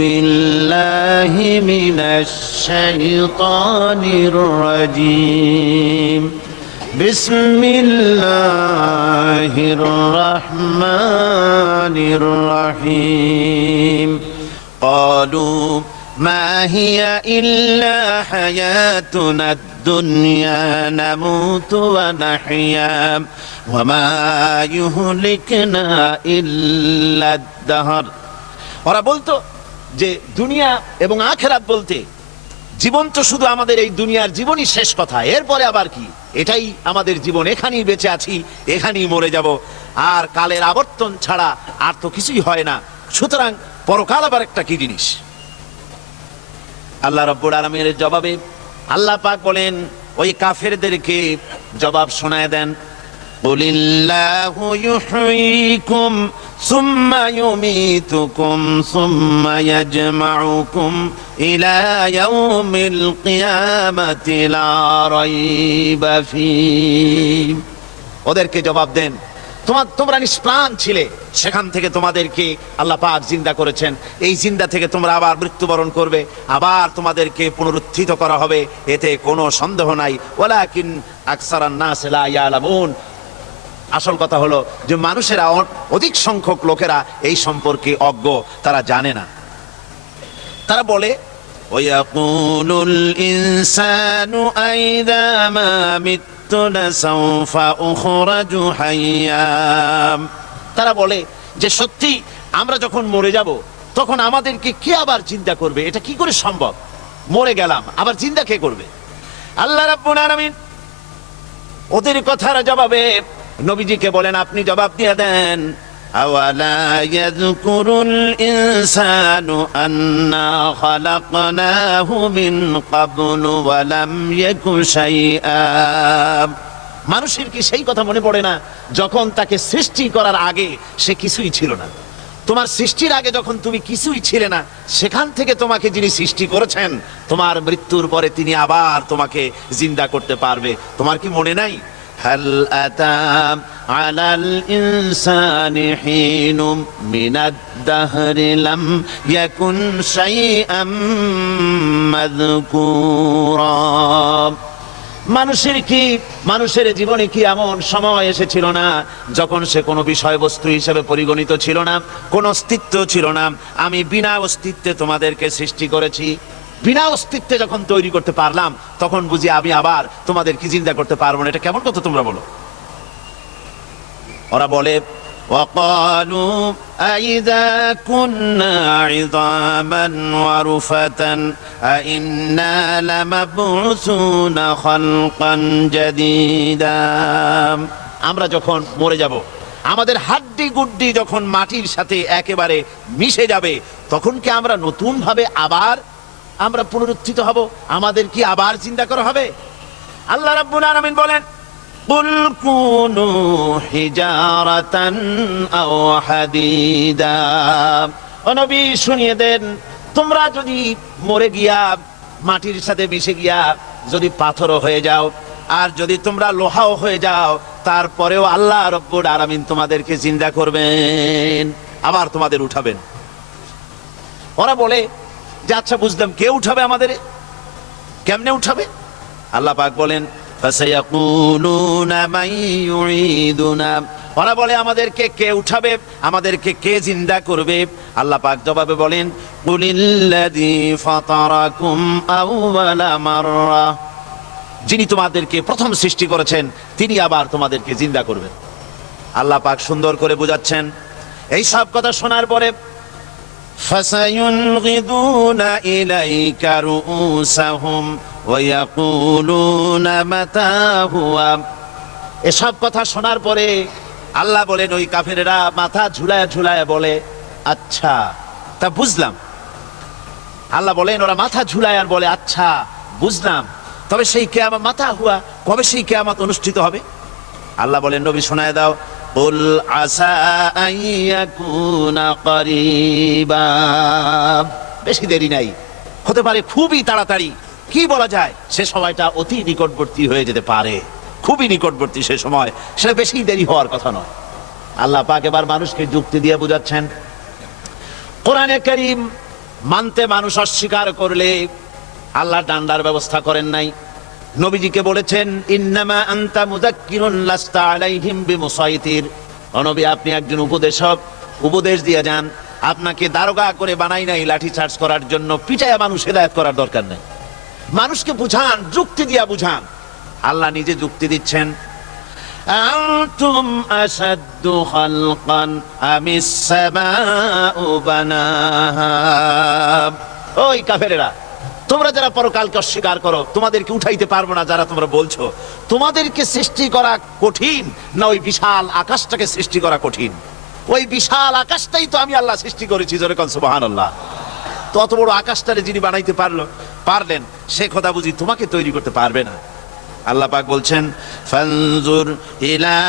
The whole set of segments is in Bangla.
بالله من الشيطان الرجيم بسم الله الرحمن الرحيم قالوا ما هي إلا حياتنا الدنيا نموت ونحيا وما يهلكنا إلا الدهر। ওরা বলতো যে দুনিয়া এবং আখিরাত বলতে জীবন তো শুধু আমাদের এই দুনিয়ার জীবনই শেষ কথা, এরপরে আবার কি, এটাই আমাদের জীবন, এখানেই বেঁচে আছি, এখানেই মরে যাব, আর কালের আবর্তন ছাড়া আর তো কিছুই হয় না। সুতরাং পরকাল আবার একটা কি জিনিস। আল্লাহ রাব্বুল আলামিনের জবাবে আল্লাহ পাক বলেন, ওই কাফেরদেরকে জবাব শোনায় দেন, কুলিল্লাহু ইউহয়িকুম সুম্মা ইউমীতুকুম সুম্মা ইয়াজমাউকুম ইলা ইয়াউমিল কিয়ামাতি লা রাইবা ফীহ। ওদেরকে জবাব দেন, তোমরা নিষ্প্রাণ ছিলে, সেখান থেকে তোমাদেরকে আল্লাহ পাক জিন্দা করেছেন, এই জিন্দা থেকে তোমরা আবার মৃত্যুবরণ করবে, আবার তোমাদেরকে পুনরুত্থিত করা হবে, এতে কোনো সন্দেহ নাই। ওয়ালাকিন আকসারান নাস লা ইয়ালামুন। আসল কথা হলো যে মানুষেরা, অধিক সংখ্যক লোকেরা এই সম্পর্কে অজ্ঞ, তারা জানে না। তারা বলে, ওয়ায়াকুলুল ইনসানু আইযা মা মিততু লাসাউফা উখরাজু হাইয়া। তারা বলে যে সত্যি আমরা যখন মরে যাব তখন আমাদেরকে কে আবার চিন্তা করবে, এটা কি করে সম্ভব, মরে গেলাম আবার চিন্তা কে করবে। আল্লাহ রাব্বুল আলামিন ওদের কথার জবাবে নবীজিকে বলেন, আপনি জবাব দিয়ে দেন, আওয়ালা ইয়াযকুরুল ইনসানু আন্না খালাকনাহু মিন ক্বাবলু ওয়া লাম ইয়াকু শাইআ। মানুষের কি সেই কথা মনে পড়ে না যখন তাকে সৃষ্টি করার আগে সে কিছুই ছিল না? তোমার সৃষ্টির আগে যখন তুমি কিছুই ছিলে না, সেখান থেকে তোমাকে যিনি সৃষ্টি করেছেন, তোমার মৃত্যুর পরে তিনি আবার তোমাকে জিন্দা করতে পারবে। তোমার কি মনে নাই, হাল আতা আলাল ইনসানি হিনুম মিনাদ দাহরি লাম ইয়াকুন শাইআম মাযকুরা। মানুষের জীবনে কি এমন সময় এসেছিল না যখন সে কোনো বিষয়বস্তু হিসেবে পরিগণিত ছিল না, কোনো অস্তিত্ব ছিল না? আমি বিনা অস্তিত্বে তোমাদেরকে সৃষ্টি করেছি, বিনা অস্তিত্বে যখন তৈরি করতে পারলাম তখন বুঝি আমি আবার তোমাদেরকে জিন্দা করতে পারবো না? এটা কেমন কথা তোমরা বলো? ওরা বলে, وقالوا أئذا كنا عظاما ورفاتا أئنا لمبعوثون خلقا جديدا। আমরা যখন মরে যাব, আমাদের হাড্ডি গুড্ডি যখন মাটির সাথে একেবারে মিশে যাবে, তখন কি আমরা নতুন ভাবে আবার আমরা পুনরুত্থিত হব? আমাদের কি আবার চিন্তা করা হবে? আল্লাহ রাব্বুল আলামিন বলেন, কুল কুনু হিজারাতান আও হাদিদা। ও নবী, শুনিয়ে দেন, তোমরা যদি মরে গিয়া মাটির সাথে মিশে গিয়া যদি পাথরও হয়ে যাও, আর যদি তোমরা লোহাও হয়ে যাও, তারপরেও আল্লাহ রাব্বুল আলামিন তোমাদেরকে জিন্দা করবেন, আবার তোমাদের উঠাবেন। ওরা বলে যে আচ্ছা বুঝলাম, কে উঠাবে আমাদের, কেমনে উঠাবে? আল্লাহ পাক বলেন, ফাসায়াকুলুনা মান ইউঈদুনা। ওরা বলে আমাদেরকে কে উঠাবে, আমাদেরকে কে জিন্দা করবে? আল্লাহ পাক জবাবে বলেন, কুলিল্লাযী ফাতারাকুম আউওয়ালা মাররা। যিনি তোমাদেরকে প্রথম সৃষ্টি করেছেন তিনি আবার তোমাদেরকে জিন্দা করবেন। আল্লাহ পাক সুন্দর করে বোঝাচ্ছেন। এই সব কথা শোনার পরে ফাসায়ুনগিদুনা ইলাইকা রুউসাহুম ওয়া ইয়াকুলুনা মাতা হুয়া। এসব কথা শোনার পরে আল্লাহ বলেন, ওই কাফেরেরা মাথা ঝুলায়া ঝুলায়া বলে, আচ্ছা তা বুঝলাম। আল্লাহ বলেন, ওরা মাথা ঝুলায় আর বলে, আচ্ছা বুঝলাম, তবে সেই কিয়ামত মাতা হুয়া, কবে সেই কিয়ামত অনুষ্ঠিত হবে? আল্লাহ বলেন, নবী শোনায় দাও, কুল আসা আন ইয়াকুনা করিবা। বেশি দেরি নাই, হতে পারে খুবই তাড়াতাড়ি। কি বলা যায়, সে সময়টা অতি নিকটবর্তী হয়ে যেতে পারে, খুবই নিকটবর্তী সে সময়, সেটা বেশি দেরি হওয়ার কথা নয়। আল্লাহ পাক এবার মানুষকে যুক্তি দিয়ে বোঝাচ্ছেন। কোরআনে কারীম মানতে মানুষ অস্বীকার করলে আল্লাহ ডান্ডার ব্যবস্থা করেন নাই। নবীজিকে বলেছেন ইন্নামা আনতা মুযাক্কিরুন লাস্তা আলাইহিম বিমুসাইতির। ও নবী, আপনি একজন উপদেশক, উপদেশ দিয়ে যান। আপনাকে দারোগা করে বানাই নাই লাঠি চার্জ করার জন্য, পিটায়া মানুষ হেদায়েত করার দরকার নাই। মানুষকে বুঝান, যুক্তি দিয়া বুঝান। আল্লাহ নিজে যুক্তি দিচ্ছেন, আনতুম আশাদ্দু খালকান আমিস সামাউ বানাহা। ওই কাফেরেরা, তোমরা যারা পরকালকে অস্বীকার করো, তোমাদেরকে উঠাইতে পারবো না যারা তোমরা বলছো, তোমাদেরকে সৃষ্টি করা কঠিন না ওই বিশাল আকাশটাকে সৃষ্টি করা কঠিন? ওই বিশাল আকাশটাই তো আমি আল্লাহ সৃষ্টি করেছি, জোরে কোন সুবহানাল্লাহ। তত বড় আকাশটারে যিনি বানাইতে পারলেন, সে কথা বুঝি তোমাকে তৈরি করতে পারবে না? আল্লাহ পাক বলছেন ফানজুর ইলা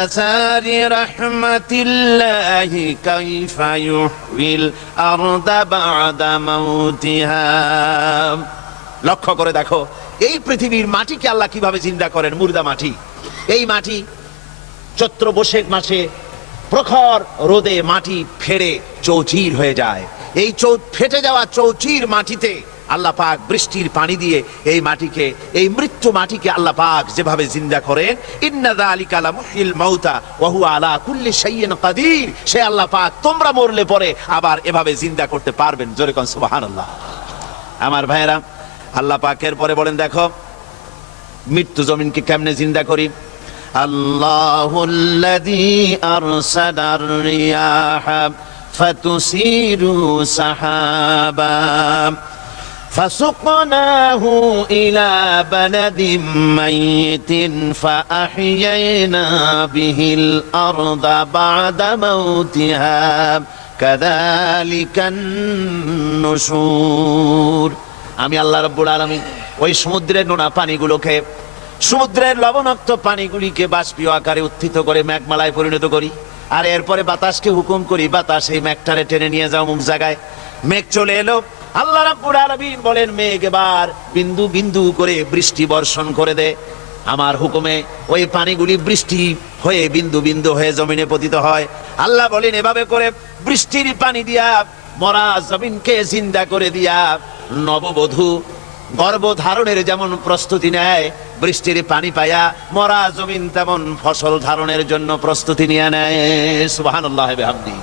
আসারি রাহমাতিল্লাহি কাইফা ইউহিল আরদা বা'দা মাউতিহা। লক্ষ্য করে দেখো এই পৃথিবীর মাটিকে আল্লাহ কিভাবে জিন্দা করেন, মুর্দা মাটি। এই মাটি চৈত্র বৈশাখ মাসে প্রখর রোদে মাটি ফেড়ে চৌচির হয়ে যায়। এই ফেটে যাওয়া চৌচির মাটিতে আল্লাহ পাক বৃষ্টির পানি দিয়ে এই মাটিকে, এই মৃত্যু মাটিকে আল্লাহ পাক যেভাবে জিন্দা করেন, ইন্না যালিকা লামুহিল মাউতা ওয়া হুয়া আলা কুল্লি শাইইন কাদির। সে আল্লাহ পাক তোমরা মরলে পরে আবার এভাবে জিন্দা করতে পারবেন, জোরে কোন সুবহানাল্লাহ। আমার ভাইয়েরা, আল্লাহ পাকের পরে বলেন দেখো মৃত্যু জমিনকে কেমনে জিন্দা করি। আল্লাহুল্লাযী আরসালার রিয়াহা ফাতুসিরু সাহাবা فسقناه إلى بلد ميت فأحيينا به الأرض بعد موتها كذلك النشور। আমি আল্লাহ রাব্বুল আলামিন ওই সমুদ্রের নোনা পানিগুলোকে, সমুদ্রের লবণাক্ত পানিগুলিকে বাষ্পীয় আকারে উত্থিত করে মেঘমালায় পরিণত করি, আর এরপরে বাতাসকে হুকুম করি, বাতাস এই মেঘটারে টেনে নিয়ে যাও মুখ জায়গায়। মেঘ চলে এলো, আল্লাহ রাব্বুল আলামিন বলেন মেঘ এবার বিন্দু বিন্দু করে বৃষ্টি বর্ষণ করে দে। আমার হুকুমে ওই পানিগুলি বৃষ্টি হয়ে বিন্দু বিন্দু হয়ে জমিনে পতিত হয়। আল্লাহ বলেন এভাবে করে বৃষ্টির পানি দিয়া মরা জমিনকে জিন্দা করে দিয়া নববধূ গর্ভধারণের যেমন প্রস্তুতি নেয়, বৃষ্টির পানি পায়া মরা জমিন তেমন ফসল ধারণের জন্য প্রস্তুতি নিয়ে নেয়। সুবহানাল্লাহ বিহামদি।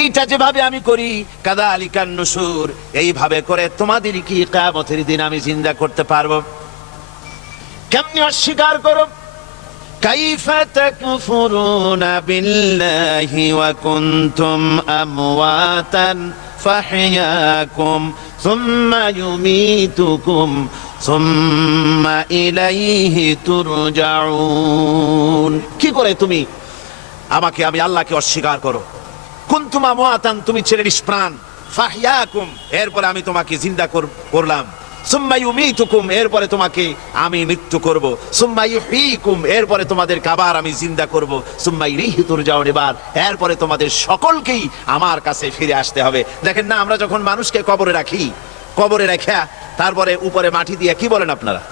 এইটা যেভাবে আমি করি কাযালিকান নুশুর, এইভাবে করে তোমাদের কি কিয়ামতের দিন আমি জিন্দা করতে পারবো? কেমনে অস্বীকার করো? কাইফা তাকফুরুনা বিল্লাহি ওয়া কুনতুম আমওয়াতান ফাহইয়াকুম সুম্মা ইউমীতুকুম সুম্মা ইলাইহি তুরজাউন। কি করে তুমি আমাকে, আমি আল্লাহকে অস্বীকার করো? কুনতুম আমওয়াতান, তুমি ছিলে নিষ্প্রাণ, ফাহইয়াকুম, এরপরে আমি তোমাকে জিন্দা করলাম, সুম্মা ইউমীতুকুম, এরপরে তোমাকে আমি মৃত্যু করব, সুম্মা ইউহয়িকুম, এরপরে তোমাদেরকে আবার আমি জিন্দা করব, সুম্মা ইলাইহি তুরজাউন, এরপরে তোমাদের সকলকেই আমার কাছে ফিরে আসতে হবে। দেখেন না, আমরা যখন মানুষকে কবরে রাখি, কবরে রাখা তারপরে উপরে মাটি দিয়ে কি বলেন আপনারা?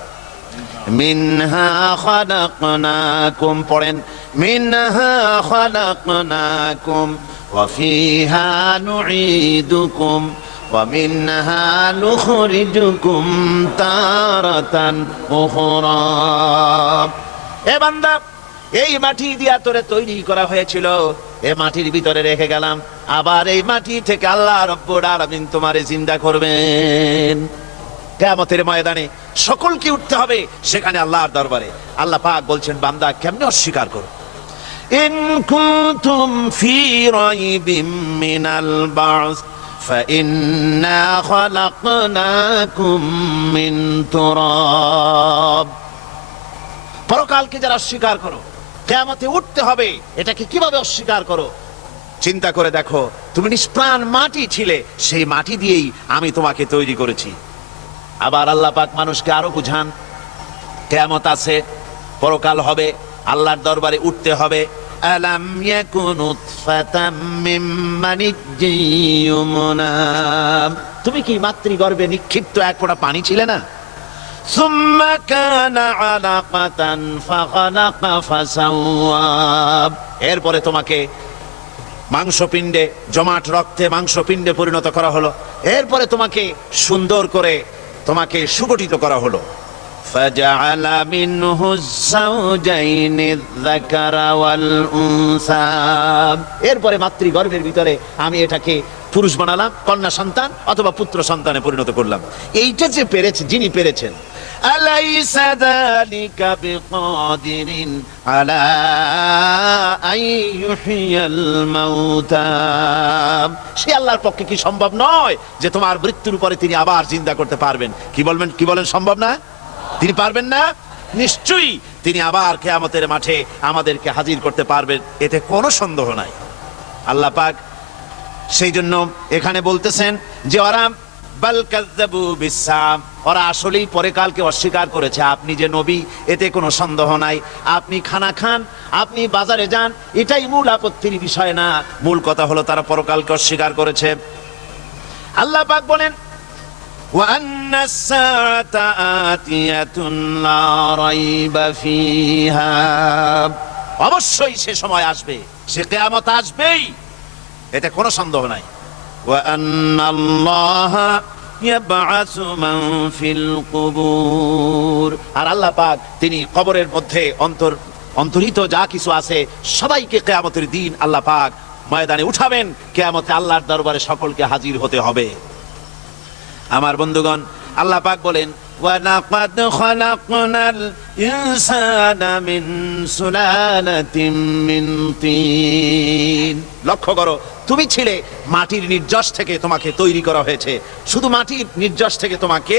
মিনহা খালাকনাকুম, পড়েন মিনহা খালাকনাকুম ওয়া ফিহা নুঈদুকুম ওয়া মিনহা নুখরিজুকুম তারাতান উখরা। এ বান্দা, এই মাটি দিয়া তোরে তৈরি করা হয়েছিল, এই মাটির ভিতরে রেখে গেলাম, আবার এই মাটি থেকে আল্লাহ রাব্বুল আলামিন তোমারে জিন্দা করবেন। কিয়ামতের ময়দানে সকলকে উঠতে হবে সেখানে আল্লাহর দরবারে। আল্লাহ পাক বলছেন বান্দা কেমনে অস্বীকার করো? ইন কুনতুম ফি রাইবিম মিনাল বা'স ফাইন্না খালাকনাকুম মিন তুরাব। পরকালকে যারা অস্বীকার করো, কিয়ামতে উঠতে হবে, এটাকে কিভাবে অস্বীকার করো? চিন্তা করে দেখো, তুমি নিষ্প্রাণ মাটি ছিলে, সেই মাটি দিয়েই আমি তোমাকে তৈরি করেছি। আবার আল্লাহ পাক মানুষকে আরো বুঝান, কিয়ামত আছে, পরকাল হবে, আল্লাহর দরবারে উঠতে হবে। আলাম ইয়াকুনু নুতফাতাম মিন মানিয়্যিয়ুমনা, তুমি কি মাতৃগর্ভে নিক্ষিপ্ত এক ফোঁটা পানি ছিলে না? সুম্মা কানা আলাকাতান ফাখালাকা ফাসাওয়া, এরপরে তোমাকে মাংসপিণ্ডে, জমাট রক্তে মাংসপিণ্ডে পরিণত করা হলো। এরপরে তোমাকে সুন্দর করে তোমাকে সুগঠিত করা হলো। فجعل منه الزوجين الذكر والأنثى। এরপরে মাতৃগর্ভের ভিতরে আমি এটাকে পুরুষ বানালাম, কন্যা সন্তান অথবা পুত্র সন্তানে পরিণত করলাম। এইটা যে পেরেছে, যিনি পেরেছেন, আলাইসা যালিকা বিকাদিরিন আলা আন ইউহিয়াল মাউতা। সে আল্লাহর পক্ষে কি সম্ভব নয় যে তোমার মৃত্যুর পরে তিনি আবার জিন্দা করতে পারবেন? কি বলেন সম্ভব না? তিনি পারবেন না? নিশ্চয়ই তিনি আবার কিয়ামতের মাঠে আমাদেরকে হাজির করতে পারবেন, এতে কোনো সন্দেহ নাই। আল্লাহ পাক সেই জন্য এখানে বলতেছেন যে ওরা বাল কাযযাবু বিসসাম, ওরা আসলেই পরকালকে অস্বীকার করেছে। আপনি যে নবী, এতে কোনো সন্দেহ নাই। আপনি খানা খান, আপনি বাজারে যান, এটাই মূল আপত্তির বিষয় না। মূল কথা হলো তারা পরকালকে অস্বীকার করেছে। আল্লাহ পাক বলেন وأن الساعة آتية لا ريب فيها। অবশ্যই সে সময় আসবে, সে কিয়ামত আসবেই, এতে কোনো সন্দেহ নাই। وأن الله يبعث من في القبور। আর আল্লাহ পাক তিনি কবরের মধ্যে অন্তর্হিত যা কিছু আছে সবাইকে কিয়ামতের দিন আল্লাহ পাক ময়দানে উঠাবেন। কিয়ামতে আল্লাহর দরবারে সকলকে হাজির হতে হবে। আমার বন্ধুগণ, আল্লাহ পাক বলেন ওয়ালাকাদ খালাকনাল ইনসানা মিন সুলালাতিন মিন তিন। লক্ষ্য করো, তুমি ছিলে মাটির নির্যাস থেকে তোমাকে তৈরি করা হয়েছে। শুধু মাটির নির্যাস থেকে তোমাকে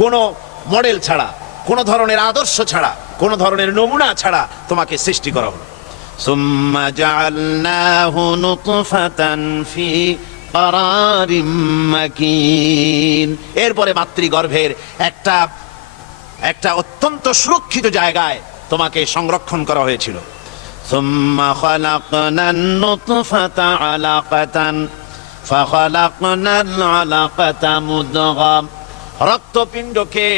কোনো মডেল ছাড়া, কোনো ধরনের আদর্শ ছাড়া, কোনো ধরনের নমুনা ছাড়া তোমাকে সৃষ্টি করা হলো। সুম্মা জাআলনাহু নুতফাতান ফি قرارٍ مكين। এরপরে মাতৃগর্ভের একটা অত্যন্ত সুরক্ষিত জায়গায় তোমাকে সংরক্ষণ করা হয়েছিল। ثم خلقنا النطفة علقة فخلقنا العلقة مضغة। রক্তপিণ্ডকে,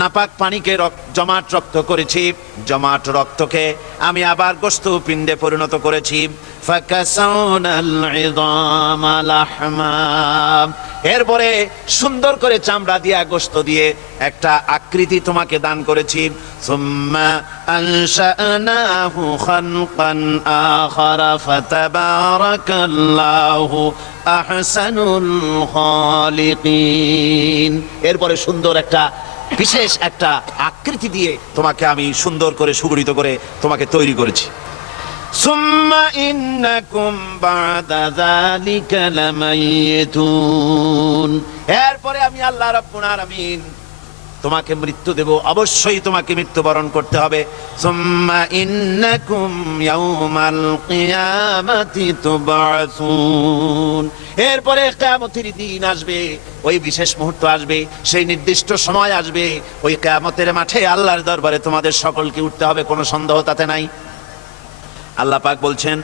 নাপাক পানিকে জমাট রক্ত করেছি, জমাট রক্তকে আমি আবার গোশত পিণ্ডে পরিণত করেছি। ফাকাসাউনাল ইযামা লাহমা। এরপরে সুন্দর করে চামড়া দিয়ে, গোশত দিয়ে একটা আকৃতি তোমাকে দান করেছি। সুম্মা আনশানাহু খালকান আখারা ফাতাবারাকাল্লাহু আহসানুল খালিকিন। এরপরে সুন্দর একটা বিশেষ একটা আকৃতি দিয়ে তোমাকে আমি সুন্দর করে সুগঠিত করে তোমাকে তৈরি করেছি। সুম্মা ইন্নাকুম বাদা যালিকা লামাইতুন। এরপরে আমি আল্লাহ রাব্বুল আলামিন তোমাকে মৃত্যু দেব, অবশ্যই তোমাকে মৃত্যুবরণ করতে হবে। সুম্মা ইন্নাকুম ইয়াউমাল কিয়ামাতি তুবআসুন। এরপরে কিয়ামতের দিন আসবে, ওই বিশেষ মুহূর্ত আসবে, সেই নির্দিষ্ট সময় আসবে, ওই কিয়ামতের মাঠে আল্লাহর দরবারে তোমাদের সকলকে উঠতে হবে, কোনো সন্দেহ তাতে নাই। আল্লাহ পাক বলছেন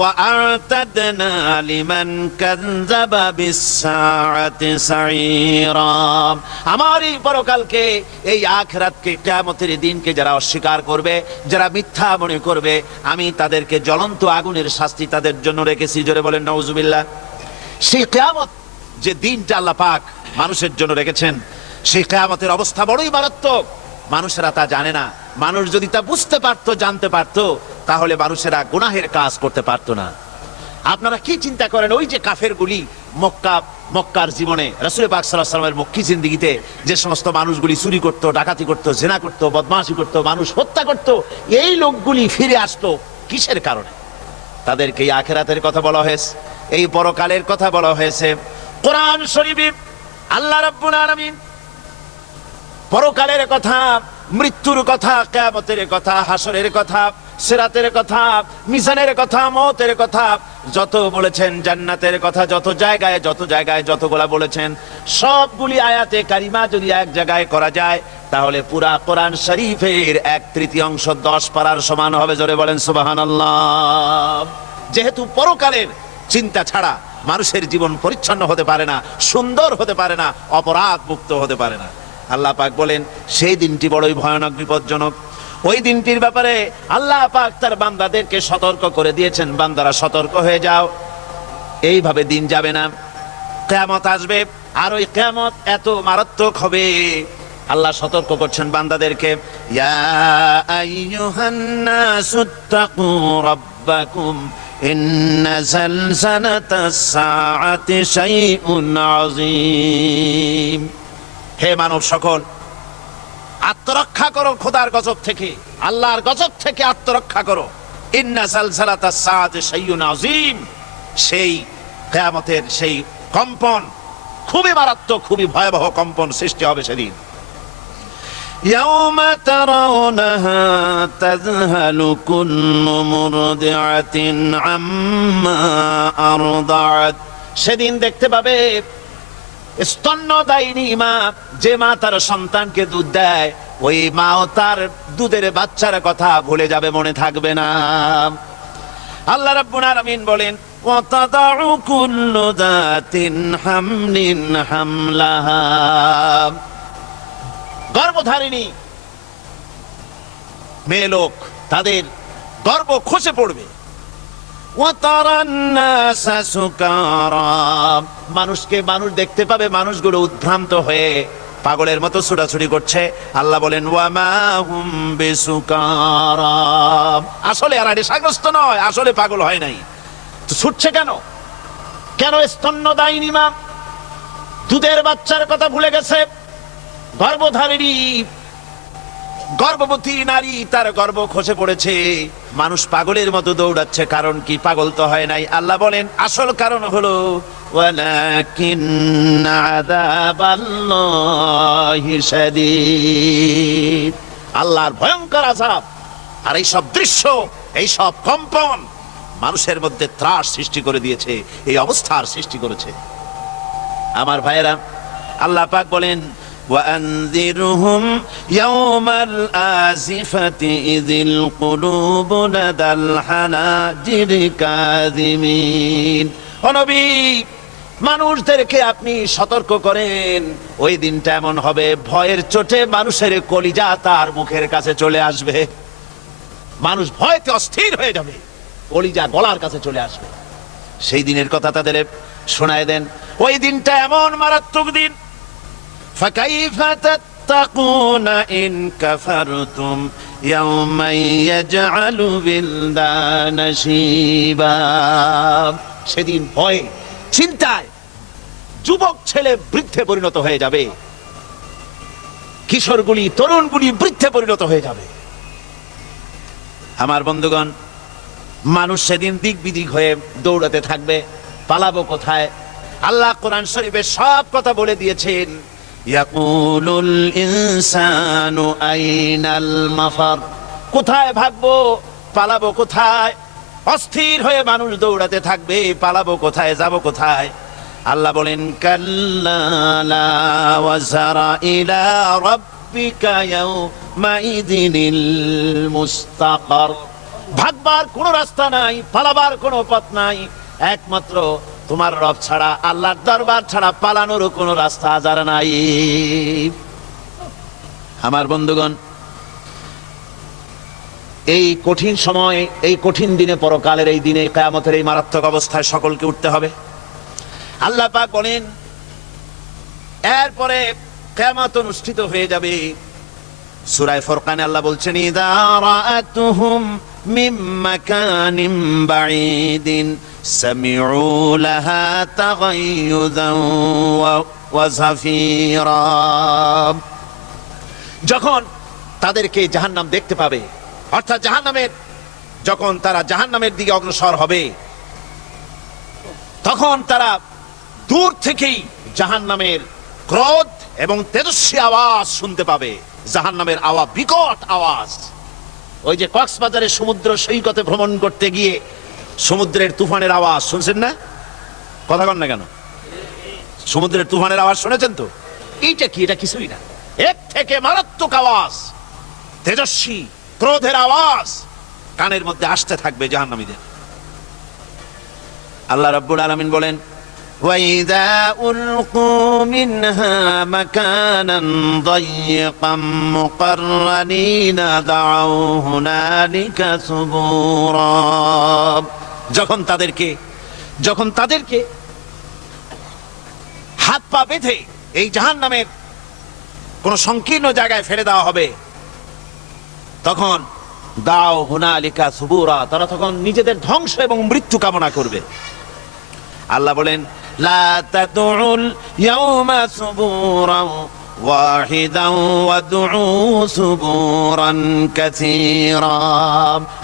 وَأَعْتَدْنَا لِمَنْ كَذَّبَ بِالسَّاعَةِ سَعِيرًا। আমার এই পরকালকে, এই আখিরাতকে, কিয়ামতের দিনকে যারা অস্বীকার করবে, যারা মিথ্যা মনে করবে, আমি তাদেরকে জ্বলন্ত আগুনের শাস্তি তাদের জন্য রেখেছি। জোরে বলেন নাউজুবিল্লাহ। সেই কিয়ামত যে দিনটা আল্লাহ পাক মানুষের জন্য রেখেছেন, সেই কিয়ামতের অবস্থা বড়ই মারাত্মক। মানুষেরা তা জানে না। মানুষ যদি তা বুঝতে পারতো, জানতে পারতো, তাহলে মানুষেরা গুনাহের কাজ করতে পারতো না। আপনারা কি চিন্তা করেন, ওই যে কাফেরগুলি মক্কার জীবনে, রাসূল পাক সাল্লাল্লাহু আলাইহি ওয়াসাল্লামের মক্কি জিন্দেগিতে যে সমস্ত মানুষগুলি চুরি করতো, ডাকাতি করতো, জিনা করতো, বদমাশি করতো, মানুষ হত্যা করতো, এই লোকগুলি ফিরে আসতো কিসের কারণে? তাদেরকে এই আখিরাতের কথা বলা হয়েছে, এই পরকালের কথা বলা হয়েছে। কোরআন শরীফে আল্লাহ রাব্বুল আলামিন পরকালের কথা, মৃত্যুর কথা, কিয়ামতের কথা, হাসরের কথা, সিরাতের কথা, মিজানের কথা, মওতের কথা যত বলেছেন, জান্নাতের কথা যত জায়গায় যতগুলা বলেছেন, সবগুলি আয়াতে কারিমা যদি এক জায়গায় করা যায়, তাহলে পুরা কোরআন শরীফের 1/3 10 পারার সমান হবে। জোরে বলেন সুবহানাল্লাহ। যেহেতু পরকালের চিন্তা ছাড়া মানুষের জীবন পরিচ্ছন্ন হতে পারে না, সুন্দর হতে পারে না, অপরাধ মুক্ত হতে পারে না। আল্লাহ পাক বলেন সেই দিনটি বড়ই ভয়ানক, বিপজ্জনক। ওই দিনটির ব্যাপারে আল্লাহ পাক তার বান্দাদেরকে সতর্ক করে দিয়েছেন, বান্দারা সতর্ক হয়ে যাও, এইভাবে দিন যাবে না, কিয়ামত আসবে। আর ওই কিয়ামত এত মারাত্মক হবে, আল্লাহ সতর্ক করছেন বান্দাদেরকে, ইয়া আইয়ুহান নাসুত্তাকু রাব্বাকুম ইন্না জালজালাতাস সাআতি শাইউন আযীম। হে মানব সকল, আত্মরক্ষা করো খোদার গজব থেকে, আল্লাহর গজব থেকে আত্মরক্ষা করো। ইন্না জালজালাতাস সাআতি শাইউন আযীম, সেই কিয়ামতের সেই কম্পন খুবই মারাত্মক, খুবই ভয়াবহ কম্পন সৃষ্টি হবে সেদিন। ইয়াউমা তারাউনাহা তাযহালু কুল্লু মুরদিআতিন আম্মা আরদাআত। সেদিন দেখতে পাবে স্তন্যদায়িনী মা, যে মা তার সন্তানকে দুধ দেয়, ওই মাও তার দুধের বাচ্চার কথা ভুলে যাবে, মনে থাকবে না। আল্লাহ রাব্বুল আলামিন বলেন, ওয়াতাদাউ কুল্লু যাতিন হামলিন হামলাহা। গর্ভধারিণী মেয়ে লোক, তাদের গর্ভ খসে পড়বে। ওয়াতারান নাসা সুকারা, মানুষকে মানুষ দেখতে পাবে, মানুষগুলো উদ্ভ্রান্ত হয়ে পাগলের মতো ছুটাছুটি করছে। আল্লাহ বলেন, ওয়ামা হুম বিসুকারা, আসলে আর নেশাগ্রস্ত নয়, আসলে পাগল হয় নাই। তো ছুটছে কেন? কেন? স্তন্যদায়িনী মা দুধের বাচ্চার কথা ভুলে গেছে। গর্ভধারিণী গর্ভবতী নারী, তার গর্ভ খসে পড়েছে, মানুষ পাগলের মতো দৌড়াচ্ছে। কারণ কি? পাগল তো হয় নাই। আল্লাহ বলেন, আসল কারণ হলো ওয়ালাকিন্না আযাবাল্লাহি শাদীদ, আল্লাহর ভয়ঙ্কর আযাব। আর এই সব দৃশ্য, এই সব কম্পন মানুষের মধ্যে ত্রাস সৃষ্টি করে দিয়েছে, এই অবস্থার সৃষ্টি করেছে। আমার ভাইয়েরা, আল্লাহ পাক বলেন, وأنذرهم يوم الآزفة إذ القلوب لدى الحناجر كاظمين। ও নবী, মানুষদেরকে আপনি সতর্ক করেন, ওই দিনটা এমন হবে, ভয়ের চোটে মানুষের কলিজা তার মুখের কাছে চলে আসবে। মানুষ ভয়তে অস্থির হয়ে যাবে, কলিজা গলার কাছে চলে আসবে। সেই দিনের কথা তাদের শোনায় দেন। ওই দিনটা এমন মারাত্মক দিন। فكيف تتقون إن كفرتم يوما يجعل الولدان شيبا। সেদিন ভয়ে চিন্তায় যুবক ছেলে বৃদ্ধে পরিণত হয়ে যাবে, কিশোরগুলি তরুণগুলি বৃদ্ধে পরিণত হয়ে যাবে। আমার বন্ধুগণ, মানুষ সেদিন দিক বিদিক হয়ে দৌড়াতে থাকবে, পালাবো কোথায়? আল্লাহ কোরআন শরীফে সব কথা বলে দিয়েছেন। ইয়াকুলুল ইনসানু আইনাল মাফার, কোথায় ভাগবো, পালাবো কোথায়? অস্থির হয়ে মানুষ দৌড়াতে থাকবে, পালাবো কোথায়, যাব কোথায়? আল্লাহ বলেন, কাল্লা লা ওয়াজারা ইলা রাব্বিকা ইয়াউমাইযিনিল মুস্তাকার। ভাগবার কোনো রাস্তা নাই, পালাবার কোনো পথ নাই, একমাত্র তোমার রব ছাড়া, আল্লাহর দরবার ছাড়া পালানোর কোনো রাস্তা আজার নাই। আমার বন্ধুগণ, এই কঠিন সময়, এই কঠিন দিনে, পরকালের এই দিনে, কিয়ামতের এই মারাত্মক অবস্থায় সকলকে উঠতে হবে। আল্লাহ পাক বলেন, এরপরে কিয়ামত অনুষ্ঠিত হয়ে যাবে। সূরা ফুরকানে আল্লাহ বলছেন, ইযা রাআতুহুম মিন মাকানিন বাঈদিন সামিউ লাহা তাগায়ুযান ওয়া যাফীরা। যখন তাদেরকে জাহান্নাম দেখতে পাবে, অর্থাৎ জাহান্নামের, যখন তারা জাহান্নামের দিকে অগ্রসর হবে, তখন তারা দূর থেকেই জাহান্নামের ক্রোধ এবং তেজস্বী আওয়াজ শুনতে পাবে। জাহান্নামের আওয়াজ, বিকট আওয়াজ। ওই যে কক্সবাজারে সমুদ্র সৈকতে ভ্রমণ করতে গিয়ে সমুদ্রের তুফানের আওয়াজ শুনছেন না? কথা কন না কেন? সমুদ্রের তুফানের আওয়াজ শুনেছেন তো? এইটা কি? এটা কিছুই না, এর থেকে মারাত্মক আওয়াজ, তেজস্বী ক্রোধের আওয়াজ কানের মধ্যে আসতে থাকবে জাহান্নামীদের। আল্লাহ রাব্বুল আলামিন বলেন, وإذا ألقوا منها مكانا ضيقا مقرنين دعوا هنالك ثبورا যখন তাদেরকে হাত পা বেঁধে এই জাহান্নামের কোন সংকীর্ণ জায়গায় ফেলে দেওয়া হবে, তখন দাও হুনালিকা সুবুরা, তারা তখন নিজেদের ধ্বংস এবং মৃত্যু কামনা করবে। আল্লাহ বলেন লা তাদউল ইয়াউমা সুবুরান ওয়াহিদান ওয়াদউ সুবুরান কাসীরা।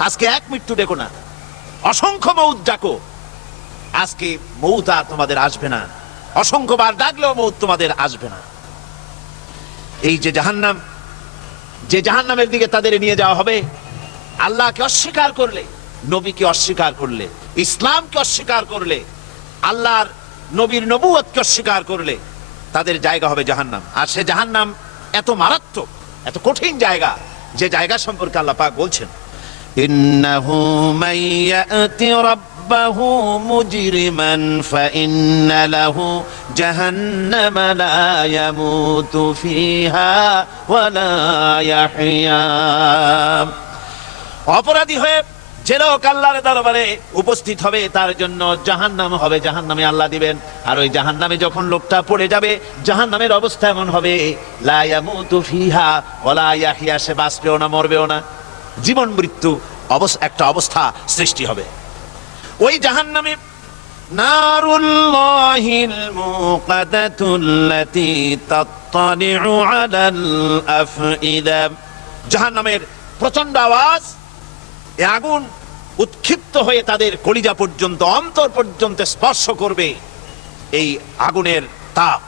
আজকে এক মৃত্যু ডেকো না, অসংখ্য মউত ডাকো। আজকে মউত আর তোমাদের আসবে না, অসংখ্যবার ডাকলেও মউত তোমাদের আসবে না। এই যে জাহান্নামের দিকে তাদের নিয়ে যাওয়া হবে, আল্লাহকে অস্বীকার করলে, নবীকে অস্বীকার করলে, ইসলামকে অস্বীকার করলে, আল্লাহর নবীর নবুয়তকে অস্বীকার করলে তাদের জায়গা হবে জাহান্নাম। আর সে জাহান্নাম এত মারাত্মক, এত কঠিন জায়গা, যে জায়গা সম্পর্কে আল্লাহ পাক বলছেন ইন্নাহু মাইয়াতি রাব্বাহু মুজরিমান ফাইন্না লাহু জাহান্নামা লা ইয়ামুতু ফিহা ওয়া লা ইয়াহইয়া। অপরাধী হয়ে যে লোক আল্লাহর দরবারে উপস্থিত হবে তার জন্য জাহান্নাম হবে, জাহান্নামে আল্লাহ দিবেন। আর ওই জাহান্নামে যখন লোকটা পড়ে যাবে, জাহান্নামের অবস্থা এমন হবে লা ইয়ামুতু ফিহা ওয়া লা ইয়াহইয়া, সে বাঁচবেও না মরবেও না, জীবন মৃত্যু একটা অবস্থা সৃষ্টি হবে। ওই জাহান্নামে নারুল্লাহিল মুকাদাতুল্লাতী তাত্তালিউ আলাল আফইদা, জাহান্নামের প্রচন্ড আওয়াজ, এ আগুন উৎক্ষিপ্ত হয়ে তাদের কলিজা পর্যন্ত, অন্তর পর্যন্ত স্পর্শ করবে এই আগুনের তাপ।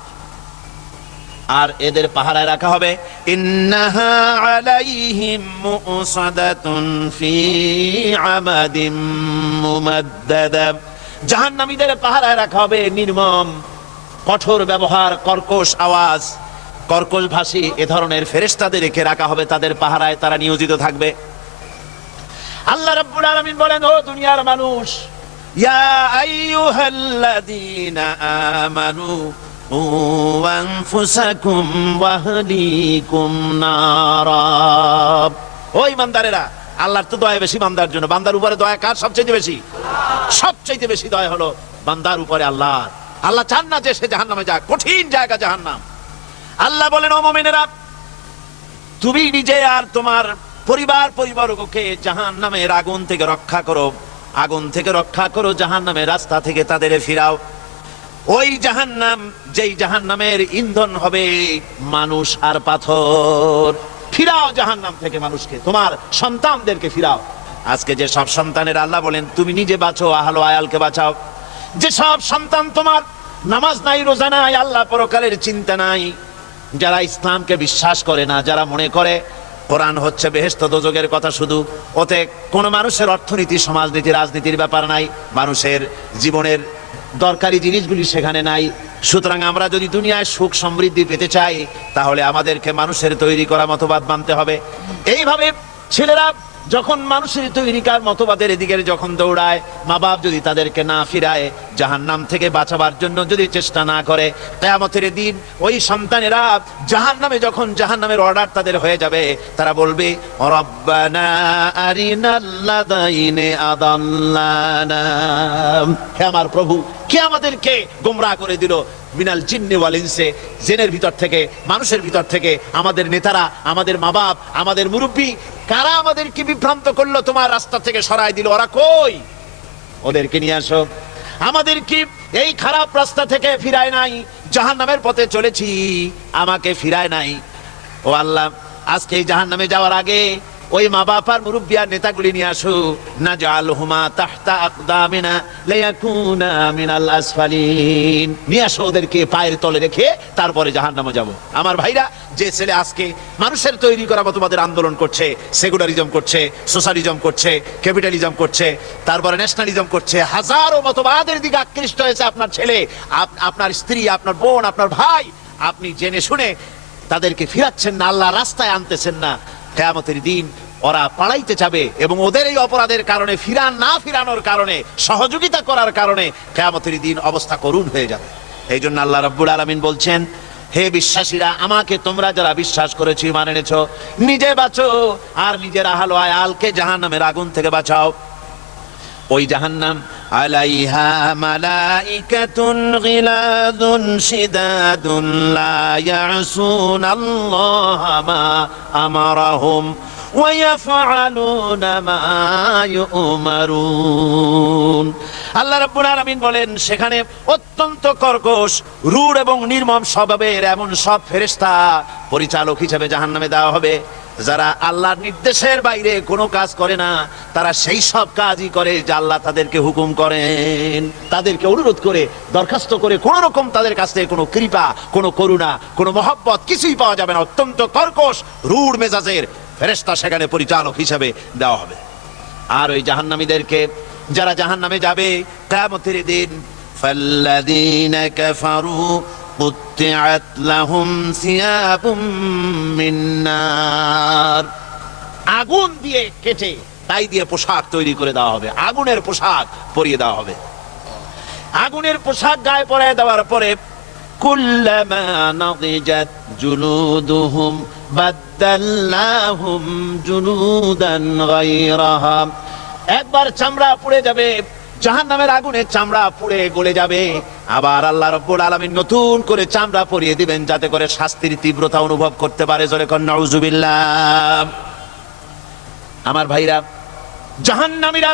আর এদের পাহারায় রাখা হবে ইন্নাহা আলাইহিম মুসাদাতুন ফি আমাদিম মুমাদ্দাদা, জাহান্নামীদের পাহারায় রাখা হবে নির্মম, কঠোর ব্যবহার, কর্কশ আওয়াজ, কর্কশ ভাষী এ ধরনের ফেরেশতাদেরকে রাখা হবে তাদের পাহারায়, তারা নিয়োজিত থাকবে। আল্লাহ রাব্বুল আলামিন বলেন, ও দুনিয়ার মানুষ, ইয়া আইয়ুহাল্লাযীনা আমানু ও আনফুসাকুম ওয়া আহলিকুম নারা। ও ঈমানদারেরা, আল্লাহর তো দয়া বেশি বান্দার জন্য। বান্দার উপরে দয়া কার সবচেয়ে বেশি? সবচেয়ে বেশি দয়া হলো বান্দার উপরে আল্লাহ। আল্লাহ চান না যে সে জাহান্নামে যাক, কঠিন জায়গা জাহান্নাম। আল্লাহ বলেন, ও মুমিনেরা, তুমি নিজে আর তোমার পরিবারকে জাহান্নামের আগুন থেকে রক্ষা করো, আগুন থেকে রক্ষা করো, জাহান্নামের রাস্তা থেকে তাদের ফিরাও। ওই জাহান্নাম, যেই জাহান্নামের ইন্ধন হবে মানুষ আর পাথর, ফিরাও জাহান্নাম থেকে মানুষকে, তোমার সন্তানদেরকে ফিরাও। আজকে যে সব সন্তানের আল্লাহ বলেন তুমি নিজে বাঁচো, আহলো আয়ালকে বাঁচাও। যে সব সন্তান তোমার নামাজ নাই, রোজা নাই, আল্লাহ পরকালের চিন্তা নাই, যারা ইসলামকে বিশ্বাস করে না, যারা মনে করে কোরআন হচ্ছে বেহেশত দোজখের কথা শুধু, ওতে কোন মানুষের অর্থনীতি, সমাজনীতি, রাজনীতির ব্যাপার নাই, মানুষের জীবনের দরকারি জিনিসগুলি সেখানে নাই। সুতরাং আমরা যদি দুনিয়ায় সুখ সমৃদ্ধি পেতে চাই, তাহলে আমাদেরকে মানুষের তৈরি করা মতবাদ মানতে হবে। এইভাবে ছেলেরা যখন মানুষের তৈরিকার মতবাদের এদিকে যখন দৌড়ায়, মা বাপ যদি তাদেরকে না ফিরায়, জাহান্নাম থেকে বাঁচাবার জন্য যদি চেষ্টা না করে, কিয়ামতের দিন ওই সন্তানেরা জাহান্নামে, যখন জাহান্নামের অর্ডার তাদের হয়ে যাবে, তারা বলবে রব্বানা আরিনাল্লাযাইনি আদাল্লানা, হে আমার প্রভু, কে আমাদেরকে গোমরাহ করে দিল, মিনাল জিন্নি ওয়াল ইনসি, জিনের ভিতর থেকে, মানুষের ভিতর থেকে, আমাদের নেতারা, আমাদের মা বাপ, আমাদের মুরব্বী, কারা আমাদেরকে বিভ্রান্ত করলো, তোমার রাস্তা থেকে সরাই দিল, ওরা কই? ওদেরকে নিয়ে আসো। আমাদেরকে এই খারাপ রাস্তা থেকে ফিরায় নাই, জাহান্নামের পথে চলেছি, আমাকে ফিরায় নাই। ও আল্লাহ, আজকে এই জাহান্নামে যাওয়ার আগে ওই মা বাবার মুরব্বী আর নেতাগুলি নিয়ে আসো, নাজআলহুমা তাহতা আকদামিনা লিয়াকুনা মিনাল আসফালিন, নিয়ে আসো ওদেরকে পায়ের তলে রেখে তারপরে জাহান্নামে যাব। আমার ভাইরা, যে ছেলে আজকে মানুষের তৈরি করা মতবাদের আন্দোলন করছে, সেকুলারিজম করছে, সোশ্যালিজম করছে, ক্যাপিটালিজম করছে, তারপরে ন্যাশনালিজম করছে, হাজারো মতবাদের দিকে আকৃষ্ট হয়েছে আপনার ছেলে, আপনার স্ত্রী, আপনার বোন, আপনার ভাই, আপনি জেনে শুনে তাদেরকে ফিরাচ্ছেন না, আল্লাহ রাস্তায় আনতেছেন না, কিয়ামতের দিন ওরা পালাইতে চাবে এবং ওদের এই অপরাধের কারণে ফিরানোর কারণে সহযোগিতা করার কারণে কিয়ামতের দিন অবস্থা করুণ হয়ে যাবে। এই জন্য আল্লাহ রাব্বুল আলামিন বলছেন, হে বিশ্বাসীরা, আমাকে তোমরা যারা বিশ্বাস করেছো, ঈমান এনেছো, নিজে বাঁচো আর নিজের আহল ওয়া আয়ালকে জাহান্নামের আগুন থেকে বাঁচাও। ওই জাহান্নাম আলাইহা মালাইকাতুন গিলাদুন শিদাদুন লা ইয়াসুনাল্লাহা মা আমারাহুম ওয়া ইয়াফআলুনা মা ইউমারুন। আল্লাহ রাব্বুল আলামিন বলেন, সেখানে অত্যন্ত কর্কশ, রূঢ় এবং নির্মম স্বভাবের এমন সব ফেরেশতা পরিচালক হিসেবে জাহান্নামে দেওয়া হবে, যারা আল্লাহর নির্দেশের বাইরে কোনো কাজ করে না। তারা সেই সব কাজই করে যা আল্লাহ তাদেরকে হুকুম করেন। তাদেরকে অনুরোধ করে, দরখাস্ত করে কোন রকম তাদের কাছ থেকে কোনো কৃপা, কোনো করুণা, কোনো মহব্বত কিছুই পাওয়া যাবে না। অত্যন্ত কর্কশ, রূঢ় মেজাজের ফেরেশতা সেখানে পরিচালক হিসেবে দেওয়া হবে। আর ওই জাহান্নামীদেরকে, যারা জাহান্নামে যাবে কিয়ামতের দিন, ফাল্লাযীনা কাফারু قطعت لهم ثياب من نار, আগুন দিয়ে কেটে তাই দিয়ে পোশাক তৈরি করে দেওয়া হবে, আগুনের পোশাক পরিয়ে দেওয়া হবে। আগুনের পোশাক গায়ে পরিয়ে দেওয়ার পরে কুল্লামা নাদিজাত জুলুদুহুম বাদদালনাহুম জুলুদান গায়রাহা, একবার চামড়া পুড়ে যাবে, জাহান্নামের আগুনে চামড়া পুড়ে গলে যাবে, আবার আল্লাহ রাব্বুল আলামিন নতুন করে চামড়া পরিয়ে দিবেন যাতে করে শাস্তির তীব্রতা অনুভব করতে পারে। জোরে কোন নাউজুবিল্লাহ। আমার ভাইরা, জাহান্নামীরা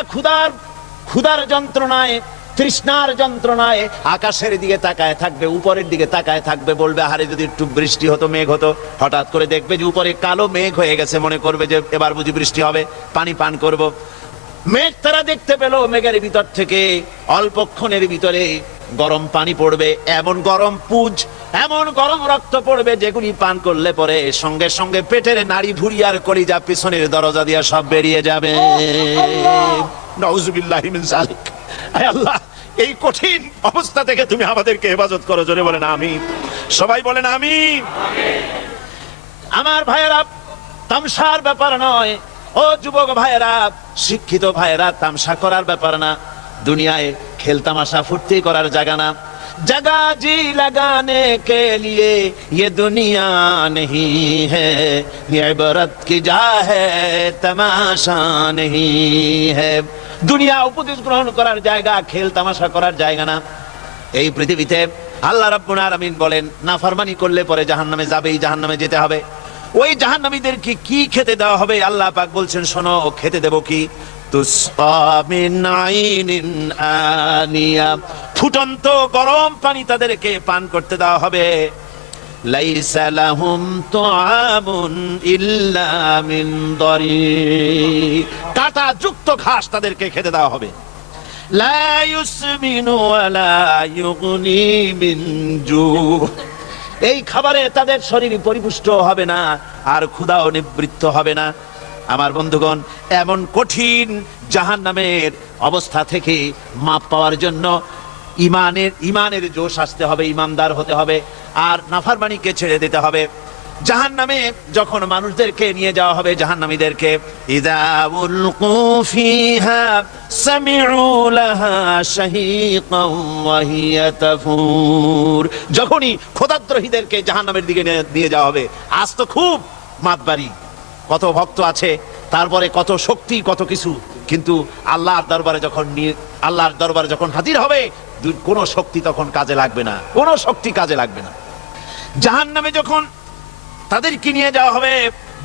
ক্ষুধার যন্ত্রণায়, তৃষ্ণার যন্ত্রণায় আকাশের দিকে তাকায় থাকবে, উপরের দিকে তাকায় থাকবে, বলবে আরে যদি একটু বৃষ্টি হতো, মেঘ হতো। হঠাৎ করে দেখবে যে উপরে কালো মেঘ হয়ে গেছে, মনে করবে যে এবার বুঝি বৃষ্টি হবে, পানি পান করব। মেঘ তারা দেখতে পেল, মেঘের ভিতর থেকে অল্পক্ষণের ভিতরে গরম পানি পড়বে, এমন গরম পুজ, এমন গরম রক্ত পড়বে যেগুলি পান করলে পরে সঙ্গে সঙ্গে পেটের নাড়ি ভুঁড়ি আর কলিজা পিছনের দরজা দিয়ে সব বেরিয়ে যাবে। নাউজুবিল্লাহি মিন যালিক। আয় আল্লাহ, এই কঠিন অবস্থা থেকে তুমি আমাদেরকে হেফাজত করো। জোরে বলেন আমিন। সবাই বলেন আমিন। আমার ভাইয়েরা, তামসার ব্যাপার নয়। ও যুবক ভাইয়েরা, শিক্ষিত ভাইয়েরা, তামসা করার ব্যাপার না। দুনিয়ায় খেল তামাশা ফুর্তি করার জায়গা না। जगह जी लगाने के लिए ये दुनिया नहीं है, ये इबरत की जा है, तमाशा नहीं है। দুনিয়া উপদেশ গ্রহণ করার জায়গা, খেল তামাশা করার জায়গা না। এই পৃথিবীতে আল্লাহ রাব্বুল আলামিন বলেন, নাফরমানি করলে পরে জাহান্নামে যাবেই, জাহান্নামে যেতে হবে। ওই জাহান্নামীদেরকে কি খেতে দেওয়া হবে? আল্লাহ পাক বলছেন, শোনো, খেতে দেব কি? তুসকা মিন আইনিন আনিয়া, ফুটন্ত গরম পানি তাদেরকে পান করতে দেওয়া হবে। লাইসা লাহুম তুআমুন ইল্লা মিন দারি, কাঁটা যুক্ত ঘাস তাদেরকে খেতে দেওয়া হবে। লা ইউসমিনু ওয়ালা ইউগনি মিন জু, এই খাবারে তাদের শরীর পরিপুষ্ট হবে না আর ক্ষুধাও নিবৃত্ত হবে না। আমার বন্ধুগণ, এমন কঠিন জাহান্নামের অবস্থা থেকে মাপ পাওয়ার জন্য ইমানের জোশ আসতে হবে, ইমানদার হতে হবে, আর নাফরমানিকে ছেড়ে দিতে হবে। জাহান্নামে যখন মানুষদেরকে নিয়ে যাওয়া হবে, জাহান্নামীদেরকে, ইযা উলকু ফিহা সামিউ লাহা শাহীকান ওয়া হিয়া তাফুর, যখনই খোদাদ্রোহীদেরকে জাহান্নামের দিকে নিয়ে যাওয়া হবে, আজ তো খুব মাতবাড়ি, কত ভক্ত আছে, তারপরে কত শক্তি, কত কিছু, কিন্তু আল্লাহর দরবারে যখন হাজির হবে, কোন শক্তি তখন কাজে লাগবে না, কোন শক্তি কাজে লাগবে না। জাহান্নামে যখন তাদেরকে নিয়ে যাওয়া হবে,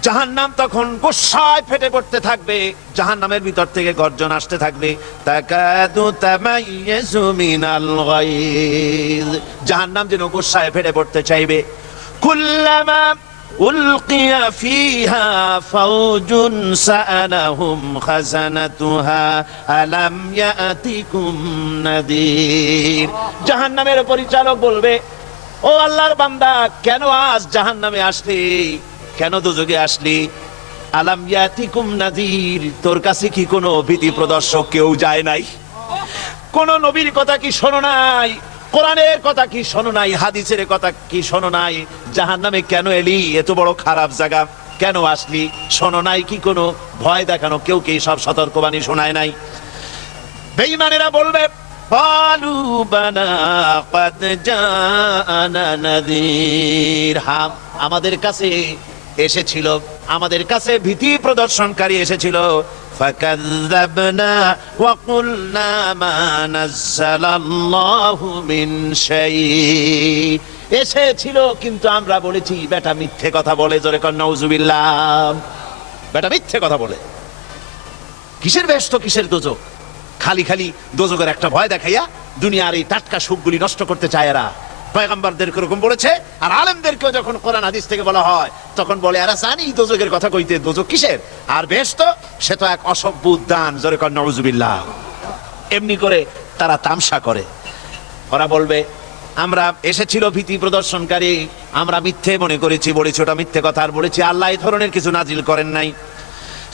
জাহান্নাম তখন গোসায় ফেটে পড়তে থাকবে, জাহান্নামের ভিতর থেকে গর্জন আসতে থাকবে, তাকাদু তামাইয়াজু মিনাল গায়জ, জাহান্নাম যেন গোসায় ফেটে পড়তে চাইবে। কুল্লামা উলকিয়া ফিহা ফাওজুন সাআলাহুম খাজানাতুহা আলাম ইয়াতিকুম নাদির, জাহান্নামের পরিচালক বলবে, ও আল্লাহর বান্দা, কেন আজ জাহান্নামে আসলি, কেন দোজখে আসলি? আলাম ইয়াতিকুম নাদির, তোর কাছে কি কোনো ভীতি প্রদর্শক কেউ যায় নাই? কোন নবীর কথা কি শোনো নাই? কোরআনের কথা কি শোনো নাই? হাদিসের কথা কি শোনো নাই? জাহান্নামে কেন এলি? এত বড় খারাপ জায়গা, কেন আসলি? শোনো নাই কি কোনো ভয় দেখানো? কেউ কি সব সতর্কবাণী শোনায় নাই? বেঈমানেরা বলবে ক্বালু বালা ক্বাদ জাআনা নাযীর, হ্যাঁ আমাদের কাছে এসেছিল, আমাদের কাছে ভীতি প্রদর্শনকারী এসেছিল। ফাকাযযাবনা ওয়া কুলনা মা নাযালাল্লাহু মিন শাই, এসেছিল কিন্তু আমরা বলেছি বেটা মিথ্যে কথা বলে। জোরে কর নাউযুবিল্লাহ। বেটা মিথ্যে কথা বলে। কিসের বেহেশত কিসের দোজখ? খালি খালি দোজখের একটা ভয় দেখাইয়া দুনিয়ার এই টাটকা সুখগুলি নষ্ট করতে চায় এরা। পয়গম্বরদের এরকম বলেছে, আর আলেমদেরকেও যখন কোরআন হাদিস থেকে বলা হয় তখন বলে এরা জানি দোজখের কথা কইতে, দোজখ কিসের? আর বেহেশত সে তো এক অসভ্য উদ্যান। জোরে কর নাউযুবিল্লাহ। এমনি করে তারা তামসা করে। ওরা বলবে আমরা এসেছিল ভীতি প্রদর্শনকারী, আমরা মিথ্যে মনে করেছি, বলেছি ওটা মিথ্যে কথা, আর বলেছি আল্লাহ এই ধরনের কিছু নাজিল করেন নাই।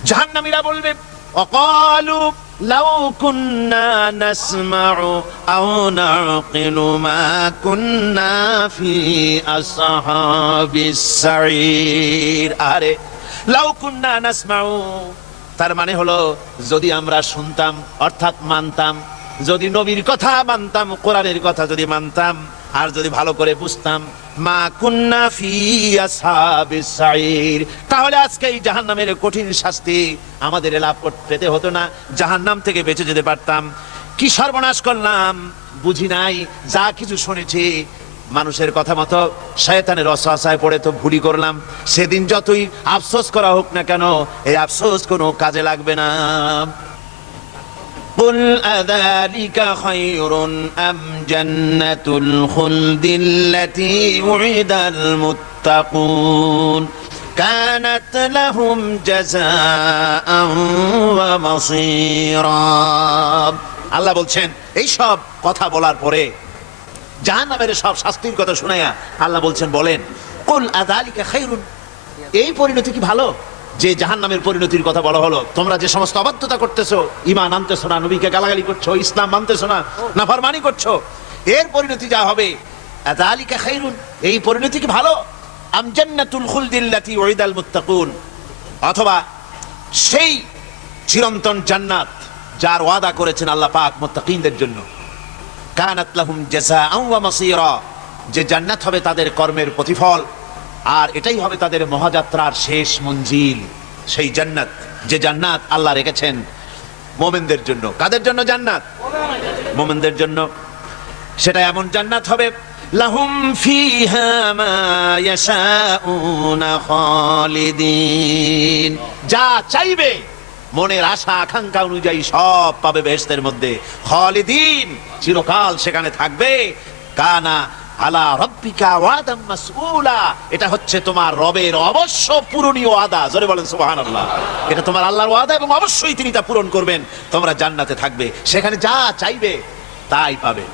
জাহান্নামীরা বলবে ওয়াকালু লাউ কুন্না নাসমাউ আও নাকিলু মা কুন্না ফি আসহাবিস সাঈর। আরে লাউ কুন্না নাসমাউ, তার মানে হলো যদি আমরা শুনতাম অর্থাৎ মানতাম, যদি নবীর কথা মানতাম, কোরআনের কথা যদি মানতাম, আর যদি ভালো করে বুঝতাম, মা কুন্না ফি আসহাবিস সাঈর, তাহলে আজকে এই জাহান্নামের কঠিন শাস্তি আমাদের লাভ পেতে হতো না, জাহান্নাম থেকে বেঁচে যেতে পারতাম। কি সর্বনাশ করলাম বুঝি নাই, যা কিছু শুনেছি মানুষের কথা মতো শয়তানের ওয়াসওয়াসায় পড়ে তো ভুলই করলাম। সেদিন যতই আফসোস করা হোক না কেন, এই আফসোস কোনো কাজে লাগবে না। قل أذلك خير أم جنة الخلد التي وعد المتقون كانت لهم جزاء ومصيرا। আল্লাহ বলছেন এই সব কথা বলার পরে, জাহান্নামের সব শাস্তির কথা শুনাইয়া আল্লাহ বলছেন বলেন কুল আযালিকা খায়রুন, এই পরিণতি কি ভালো যে জাহান্নামের পরিণতির কথা বলা হলো? তোমরা যে সমস্ত অবাধ্যতা করতেছো, ঈমান আনতেছো না, নবীকে গালাগালি করছো, ইসলাম মানতেছো না, নাফরমানি করছো, এর পরিণতি যা হবে আযালিকা খায়রুন, এই পরিণতি কি ভালো? আম জান্নাতুল খুলদিল্লাতী উইদাল মুত্তাকুন, অথবা সেই চিরন্তন জান্নাত যার ওয়াদা করেছেন আল্লাহ পাক মুত্তাকিনদের জন্য। কানাত লাহুম জাযাআন ওয়া মাসীরা, যে জান্নাত হবে তাদের কর্মের প্রতিফল, আর এটাই হবে তাদের মহাযাত্রার শেষ মঞ্জিল। সেই জান্নাত, যে জান্নাত আল্লাহ রেখেছেন মুমিনদের জন্য। কাদের জন্য জান্নাত? মুমিনদের জন্য। সেটা এমন জান্নাত হবে লাহুম ফিহা মা ইয়াশাউনা খালিদিন, যা চাইবে মনের আশা আকাঙ্ক্ষা অনুযায়ী সব পাবে বেহেশতের মধ্যে। খালিদিন, চিরকাল সেখানে থাকবে। কানা আলা রাব্বিকা ওয়াদাম মাসউলা, এটা হচ্ছে তোমার রবের অবশ্য পূরণীয় ওয়াদা। জোরে বলেন সুবহানাল্লাহ। এটা তোমার আল্লাহর ওয়াদা এবং অবশ্যই তিনি তা পূরণ করবেন। তোমরা জান্নাতে থাকবে, সেখানে যা চাইবে তাই পাবে।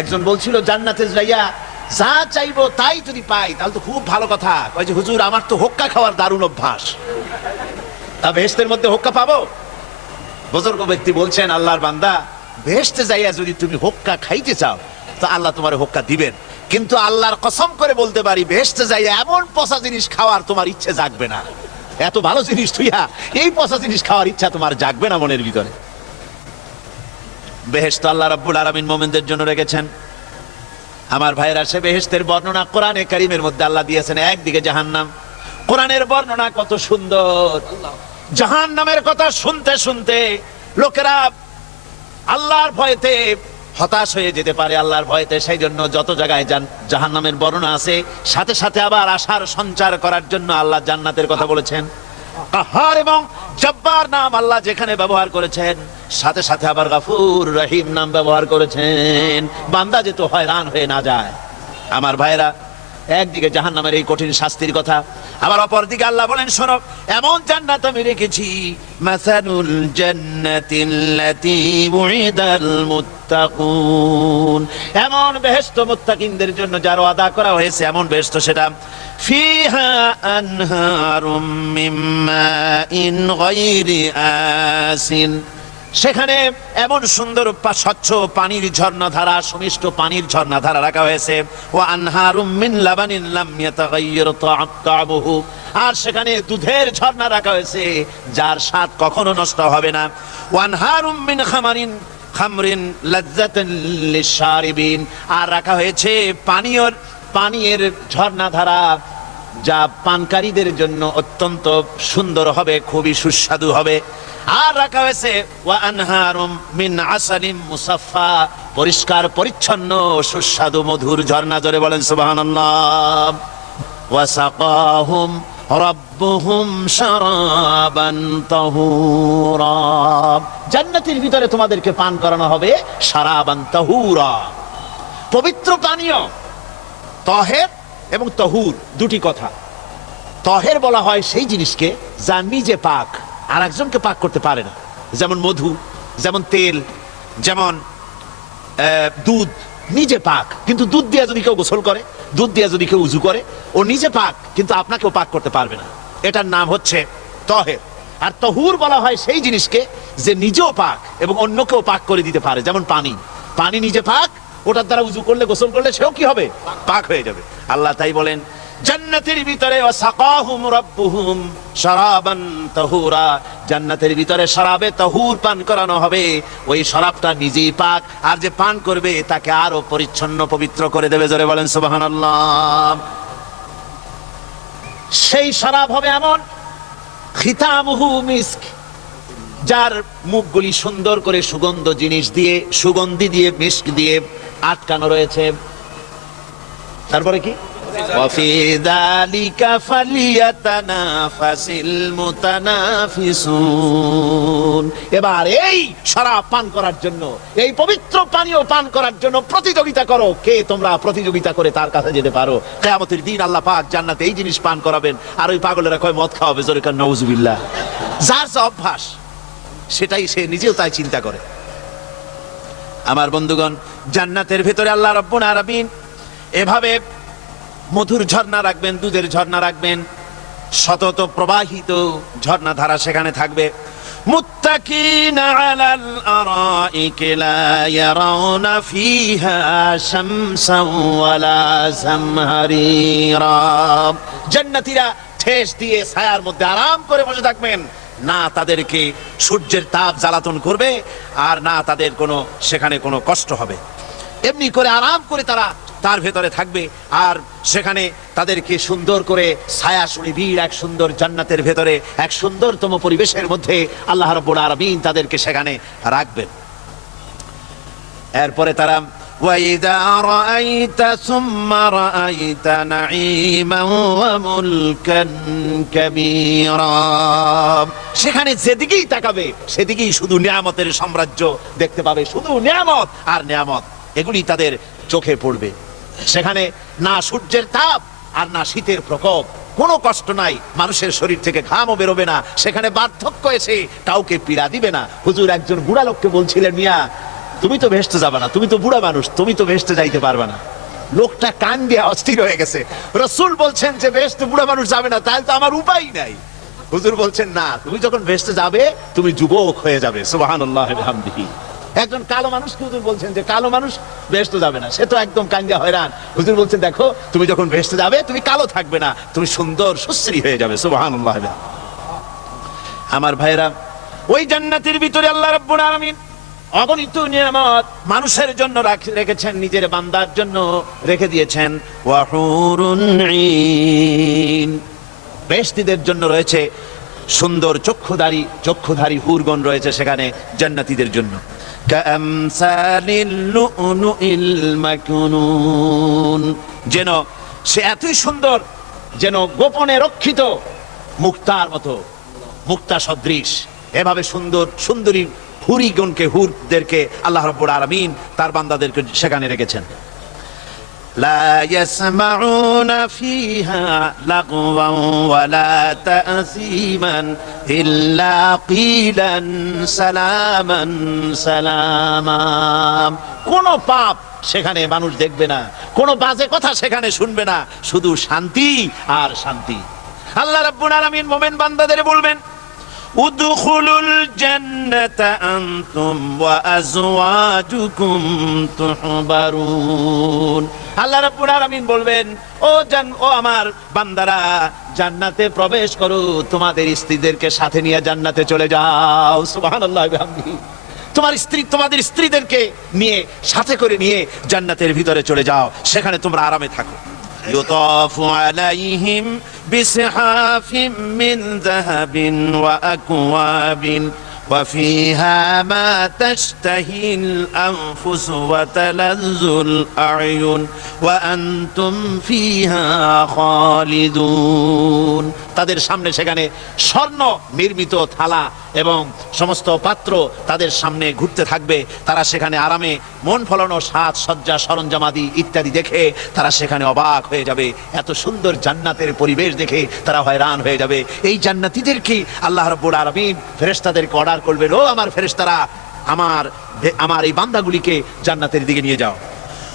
একজন বলছিল জান্নাতে যাইয়া যা চাইবো তাই যদি পাই তাহলে তো খুব ভালো কথা। কয় যে হুজুর আমার তো হোক্কা খাওয়ার দারুণ অভ্যাস, তা বেহেশতের মধ্যে হোক্কা পাবো? বুজুর্গ ব্যক্তি বলছেন আল্লাহর বান্দা, বেহেশতে যাইয়া যদি তুমি হোক্কা খাইতে চাও তো আল্লাহ তোমার হোক্কা দিবেন, কিন্তু আল্লাহর কসম করে বলতে পারি বেহেশতে যাইয়া এমন পচা জিনিস খাওয়ার তোমার ইচ্ছে জাগবে না। এত ভালো জিনিস তুইয়া এই পচা জিনিস খাওয়ার ইচ্ছা তোমার জাগবে না মনের ভিতরে। বেহেশত আল্লাহ রাব্বুল আলামিন মুমিনদের জন্য রেখেছেন। আমার ভাইরা, সে বেহেশতের বর্ণনা কোরআনে কারীমের মধ্যে আল্লাহ দিয়েছেন। একদিকে জাহান্নাম, কোরআনের বর্ণনা কত সুন্দর। জাহান্নামের কথা শুনতে শুনতে লোকেরা আল্লাহর ভয়তে হতাশ হয়ে যেতে পারে, আল্লাহর ভয়তে। সেই জন্য যত জায়গায় জাহান্নামের বর্ণনা আছে সাথে সাথে আবার আশার সঞ্চার করার জন্য আল্লাহ জান্নাতের কথা বলেছেন। কাহার এবং জব্বার নাম আল্লাহ যেখানে ব্যবহার করেছেন, সাথে সাথে আবার গাফুর রহিম নাম ব্যবহার করেছেন, বান্দা যেন হয়রান হয়ে না যায়। আমার ভাইরা, একদিকে জাহান্নামের এই কঠিন শাস্তির কথা, আবার অপরদিকে আল্লাহ বলেন শোনো, এমন জান্নাত আমি রেখেছি, মাসালুল জান্নাতিল্লাতী উইদাল মুত্তাকুন, এমন বেহেশত মুত্তাকিনদের জন্য যার ওয়াদা করা হয়েছে, এমন বেহেশত সেটা ফিহা আনহারুম মিন মাইন গায়রি আসিন, সেখানে এমন সুন্দর স্বচ্ছ পানির ঝর্ণাধারা, সুমিষ্ট পানির ঝর্ণাধারা রাখা হয়েছে। ওয়া আনহারুম মিন লাবানিন লাম ইয়াতাগায়্যার তা'আমুহু, আর সেখানে দুধের ঝর্ণা রাখা হয়েছে যার স্বাদ কখনো নষ্ট হবে না। ওয়ানহারুম মিন খামরিন লাজ্জাতান লিশারিবিন, আর রাখা হয়েছে পানীয়ের ঝর্ণাধারা যা পানকারীদের জন্য অত্যন্ত সুন্দর হবে, খুবই সুস্বাদু হবে। আর রাখা হয়েছে ওয়া আনহারুম মিন আসালিম মুসাফফা, পরিষ্কার পরিচ্ছন্ন সুস্বাদু মধুর ঝর্ণা। জোরে বলেন সুবহানাল্লাহ। ওয়া সাকাহুম রাব্বুহুম শারাবান তাহুরা, জান্নাতের ভিতরে তোমাদেরকে পান করানো হবে শারাবান তাহুরা, পবিত্র পানীয়। তাহের এবং তাহুর দুটি কথা। তাহের বলা হয় সেই জিনিসকে যা নিজে পাক আর একজনকে পাক করতে পারে না, যেমন মধু, যেমন তেল, যেমন দুধ নিজে পাক, কিন্তু দুধ দিয়ে যদি কেউ গোসল করে, দুধ দিয়ে যদি কেউ উজু করে, ও নিজে পাক কিন্তু আপনাকেও পাক করতে পারবে না। এটার নাম হচ্ছে তাহের। আর তাহুর বলা হয় সেই জিনিসকে যে নিজেও পাক এবং অন্যকেও পাক করে দিতে পারে, যেমন পানি নিজে পাক, ওটার দ্বারা উজু করলে, গোসল করলে সেও কি হবে? পাক হয়ে যাবে। আল্লাহ তাই বলেন জান্নাতের ভিতরে ওয়াসাকাহুম রাব্বুহুম শারাবান তাহুরা, জান্নাতের ভিতরে শরাবে তাহুর পান করানো হবে। ওই শরাবটা নিজেই পাক, আর যে পান করবে তাকে আরো পরিচ্ছন্ন পবিত্র করে দেবে। জোরে বলেন সুবহানাল্লাহ। সেই শরাব হবে এমন, খিতামুহু মিস্ক, যার মুখগুলি সুন্দর করে সুগন্ধ জিনিস দিয়ে, সুগন্ধি দিয়ে, মিস্ক দিয়ে আটকানো রয়েছে। তারপরে কি? وفي ذلك فليتنافس المتنافسون। এবার এই শরাব পান করার জন্য, এই পবিত্র পানীয় পান করার জন্য প্রতিযোগিতা করো। কে তোমরা প্রতিযোগিতা করে তার কাছে যেতে পারো? কিয়ামতের দিন আল্লাহ পাক জান্নাতে এই জিনিস পান করাবেন, আর ওই পাগলেরা কয় মদ খাওয়াবে। জোরে কান নাউজুবিল্লাহ। যার যা অভ্যাস সেটাই সে নিজেও তাই চিন্তা করে। আমার বন্ধুগণ, জান্নাতের ভেতরে আল্লাহ রাব্বুল আলামিন এভাবে মধুর ঝর্ণা রাখবেন, দুধের ঝর্ণা রাখবেন, সতত প্রবাহিত ঝর্ণা ধারা সেখানে থাকবে। মুত্তাকিনা আলাল আরাইকি লা ইয়ারাউনা ফিহা শামসান ওয়ালা জামহারিরা, জান্নাতীরা ঠেস দিয়ে ছায়ার মধ্যে আরাম করে বসে থাকবেন। না তাদেরকে সূর্যের তাপ জ্বালাতন করবে, আর না তাদের সেখানে কোনো কষ্ট হবে। এমনি করে আরাম করে তারা তার ভেতরে থাকবে। আর সেখানে তাদেরকে সুন্দর করে ছায়া সুনিবিড় এক সুন্দর জান্নাতের ভেতরে এক সুন্দরতম পরিবেশের মধ্যে আল্লাহ রাব্বুল আলামিন তাদেরকে সেখানে রাখবেন। এরপরে তারা وَإِذَا رَأَيْتَ ثُمَّ رَأَيْتَ نَعِيمًا وَمُلْكًا كَبِيرًا, সেখানে যেদিকেই তাকাবে সেদিকেই শুধু নিয়ামতের সাম্রাজ্য দেখতে পাবে, শুধু নিয়ামত আর নিয়ামত, এগুলি তাদের চোখে পড়বে। সেখানে না সূর্যের তাপ আর না শীতের প্রকোপ, কোনো কষ্ট নাই, মানুষের শরীর থেকে ঘামও বেরোবে না, সেখানে বার্ধক্য এসে কাউকে পীড়া দিবে না। হুজুর একজন বুড়া লোককে বলছিলেন, মিয়া তুমি তো ভেস্তে যাবে না, তুমি তো বুড়া মানুষ, তুমি তো ভেস্তে যাইতে পারবে না। লোকটা কান দিয়ে অস্থির হয়ে গেছে। রাসূল বলছেন যে ভেস্তে বুড়া মানুষ যাবে না, তাহলে তো আমার উপায় নাই। হুজুর বলছেন না, তুমি যখন ভেস্তে যাবে তুমি যুবক হয়ে যাবে। সুবহানাল্লাহ ওয়া বিহামদিহি। একজন কালো মানুষকে হুজুর বলছেন যে কালো মানুষ ভেস্তে যাবে না, সে তো একদম কাঞ্জা হয়রান। হুজুর বলছেন দেখো তুমি যখন ভেস্তে যাবে তুমি কালো থাকবে না, তুমি সুন্দর সুশ্রী হয়ে যাবে। সুবহানাল্লাহ। আমার ভাইরা, ওই জান্নাতের ভিতরে আল্লাহ রাব্বুল আলামিন অগণিত নিয়ামত মানুষের জন্য রেখেছেন, নিজের বান্দার জন্য রেখে দিয়েছেন। ওয়া হুরুন ঈন, বেহেশতীদের জন্য রয়েছে সুন্দর চক্ষুধারী হুরগণ রয়েছে সেখানে জান্নাতীদের জন্য। কামসালিল লুউলুইল মাকনুন, যেন সে এতই সুন্দর, যেন গোপনে রক্ষিত মুক্তার মতো, মুক্তা সদৃশ। এভাবে সুন্দরী হুরদেরকে আল্লাহ রাব্বুল আলামিন তার বান্দাদেরকে সেখানে রেখেছেন। লা ইয়াসমাউনা ফিহা লাগওয়ান ওয়ালা তা'সীমান ইল্লা কিলান সালামান সালামা, কোন পাপ সেখানে মানুষ দেখবে না, কোন বাজে কথা সেখানে শুনবে না, শুধু শান্তি আর শান্তি। আল্লাহ রাব্বুল আলামিন মুমিন বান্দাদের বলবেন উদখুলুল জান্নাতা আনতুম ওয়া আজওয়াজুকুম তুহবারুন। আল্লাহ রাব্বুল আলামিন বলবেন, ও আমার বান্দারা, জান্নাতে প্রবেশ করো, তোমাদের স্ত্রীদেরকে সাথে নিয়ে জান্নাতে চলে যাও। সুবহানাল্লাহ ওয়া বিহামদিহি। তোমাদের স্ত্রীদেরকে নিয়ে, সাথে করে নিয়ে জান্নাতের ভিতরে চলে যাও, সেখানে তোমরা আরামে থাকো। ইউতাফু আলাইহিম বিসহাফিম মিন যাহাবিন ওয়া আকওয়াবিন ওয়া ফিহা মা তাশতাহিল আনফুসু ওয়া তালাজ্জুল আ'য়ুন ওয়া আনতুম ফিহা খালিদুন। তাদের সামনে সেখানে স্বর্ণ নির্মিত থালা এবং সমস্ত পাত্র তাদের সামনে ঘুরতে থাকবে। তারা সেখানে আরামে মন ফলানো সাজ সজ্জা সরঞ্জামাদি ইত্যাদি দেখে তারা সেখানে অবাক হয়ে যাবে। এত সুন্দর জান্নাতের পরিবেশ দেখে তারা হয়রান হয়ে যাবে। এই জান্নাতীদেরকে আল্লাহ রাব্বুল আলামিন ফেরেশতাদেরকে অর্ডার করবেন, ও আমার ফেরেশতারা, আমার এই বান্দাগুলিকে জান্নাতের দিকে নিয়ে যাও।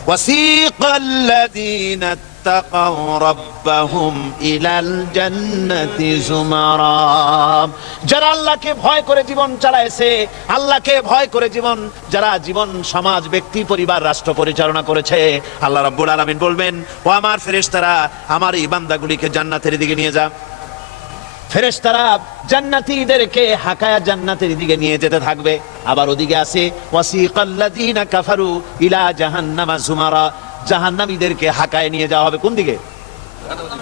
ওয়াসিকাল্লাযীনা ইত্তাকাউ রাব্বাহুম ইলাল জান্নাতি যুমারা। যারা আল্লাহকে ভয় করে জীবন চালায়ছে, আল্লাহকে ভয় করে যারা জীবন সমাজ ব্যক্তি পরিবার রাষ্ট্র পরিচালনা করেছে, আল্লাহ রাব্বুল আলামিন বলবেন, ও আমার ফেরেশতারা, আমার এই বান্দাগুলিকে জান্নাতের দিকে নিয়ে যা। ফেরেশতারা জান্নাতীদেরকে হাকায়া জান্নাতের দিকে নিয়ে যেতে থাকবে। আবার ওদিকে আছে ওয়াসিকাল্লাযীনা কাফারু ইলা জাহান্নামা যুমারা। জাহান্নামীদেরকে হাকায় নিয়ে যাওয়া হবে কোন দিকে?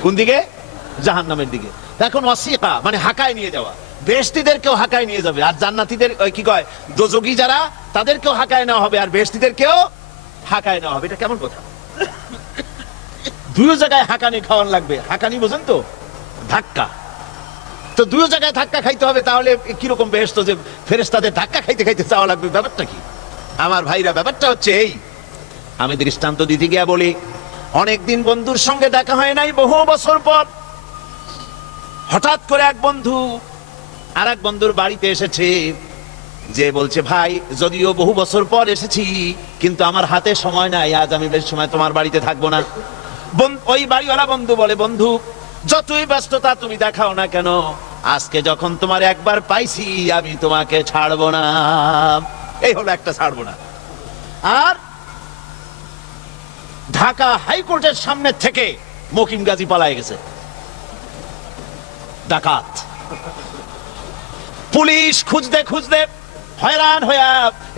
কোন দিকে? জাহান্নামের দিকে। এখন ওয়াসিকা মানে হাকায় নিয়ে যাওয়া। বেহেশতীদেরকেও হাকায় নিয়ে যাবে, আর জান্নাতীদের কি কয় দোজখী যারা, তাদেরকেও হাকায় নেওয়া হবে, আর বেহেশতীদেরকেও হাকায় নেওয়া হবে। এটা কেমন কথা? দুই জায়গায় হাকানি খাওয়ান লাগবে। হাকানি বোঝেন তো? ধাক্কা। তো দুই জায়গায় ধাক্কা খাইতে হবে, তাহলে কিরকম বেহেশত যে ফেরেশতাদের ধাক্কা খাইতে খাইতে যাওয়া লাগবে? ব্যাপারটা কি আমার ভাইরা? ব্যাপারটা হচ্ছে এই, আমি দৃষ্টান্ত দিতে গিয়া বলি, অনেকদিন বন্ধুর সঙ্গে দেখা হয় নাই, বহু বছর পর হঠাৎ করে এক বন্ধু আর এক বন্ধুর বাড়িতে এসেছে, যে বলছে, ভাই যদিও বহু বছর পর এসেছি, কিন্তু আমার হাতে সময় নাই, আজ আমি বেশ সময় তোমার বাড়িতে থাকবো না। ওই বাড়িওয়ালা বন্ধু বলে, বন্ধু যতই ব্যস্ততা তুমি দেখাও না কেন, আজকে যখন তোমার একবার পাইছি, আমি তোমাকে ছাড়বো না। এই হলো একটা ছাড়বো না। আর ঢাকা হাইকোর্টের সামনে থেকে মকিম গাজী পালায় গেছে, ডাকাত। পুলিশ খুঁজতে খুঁজতে হয়রান হইয়া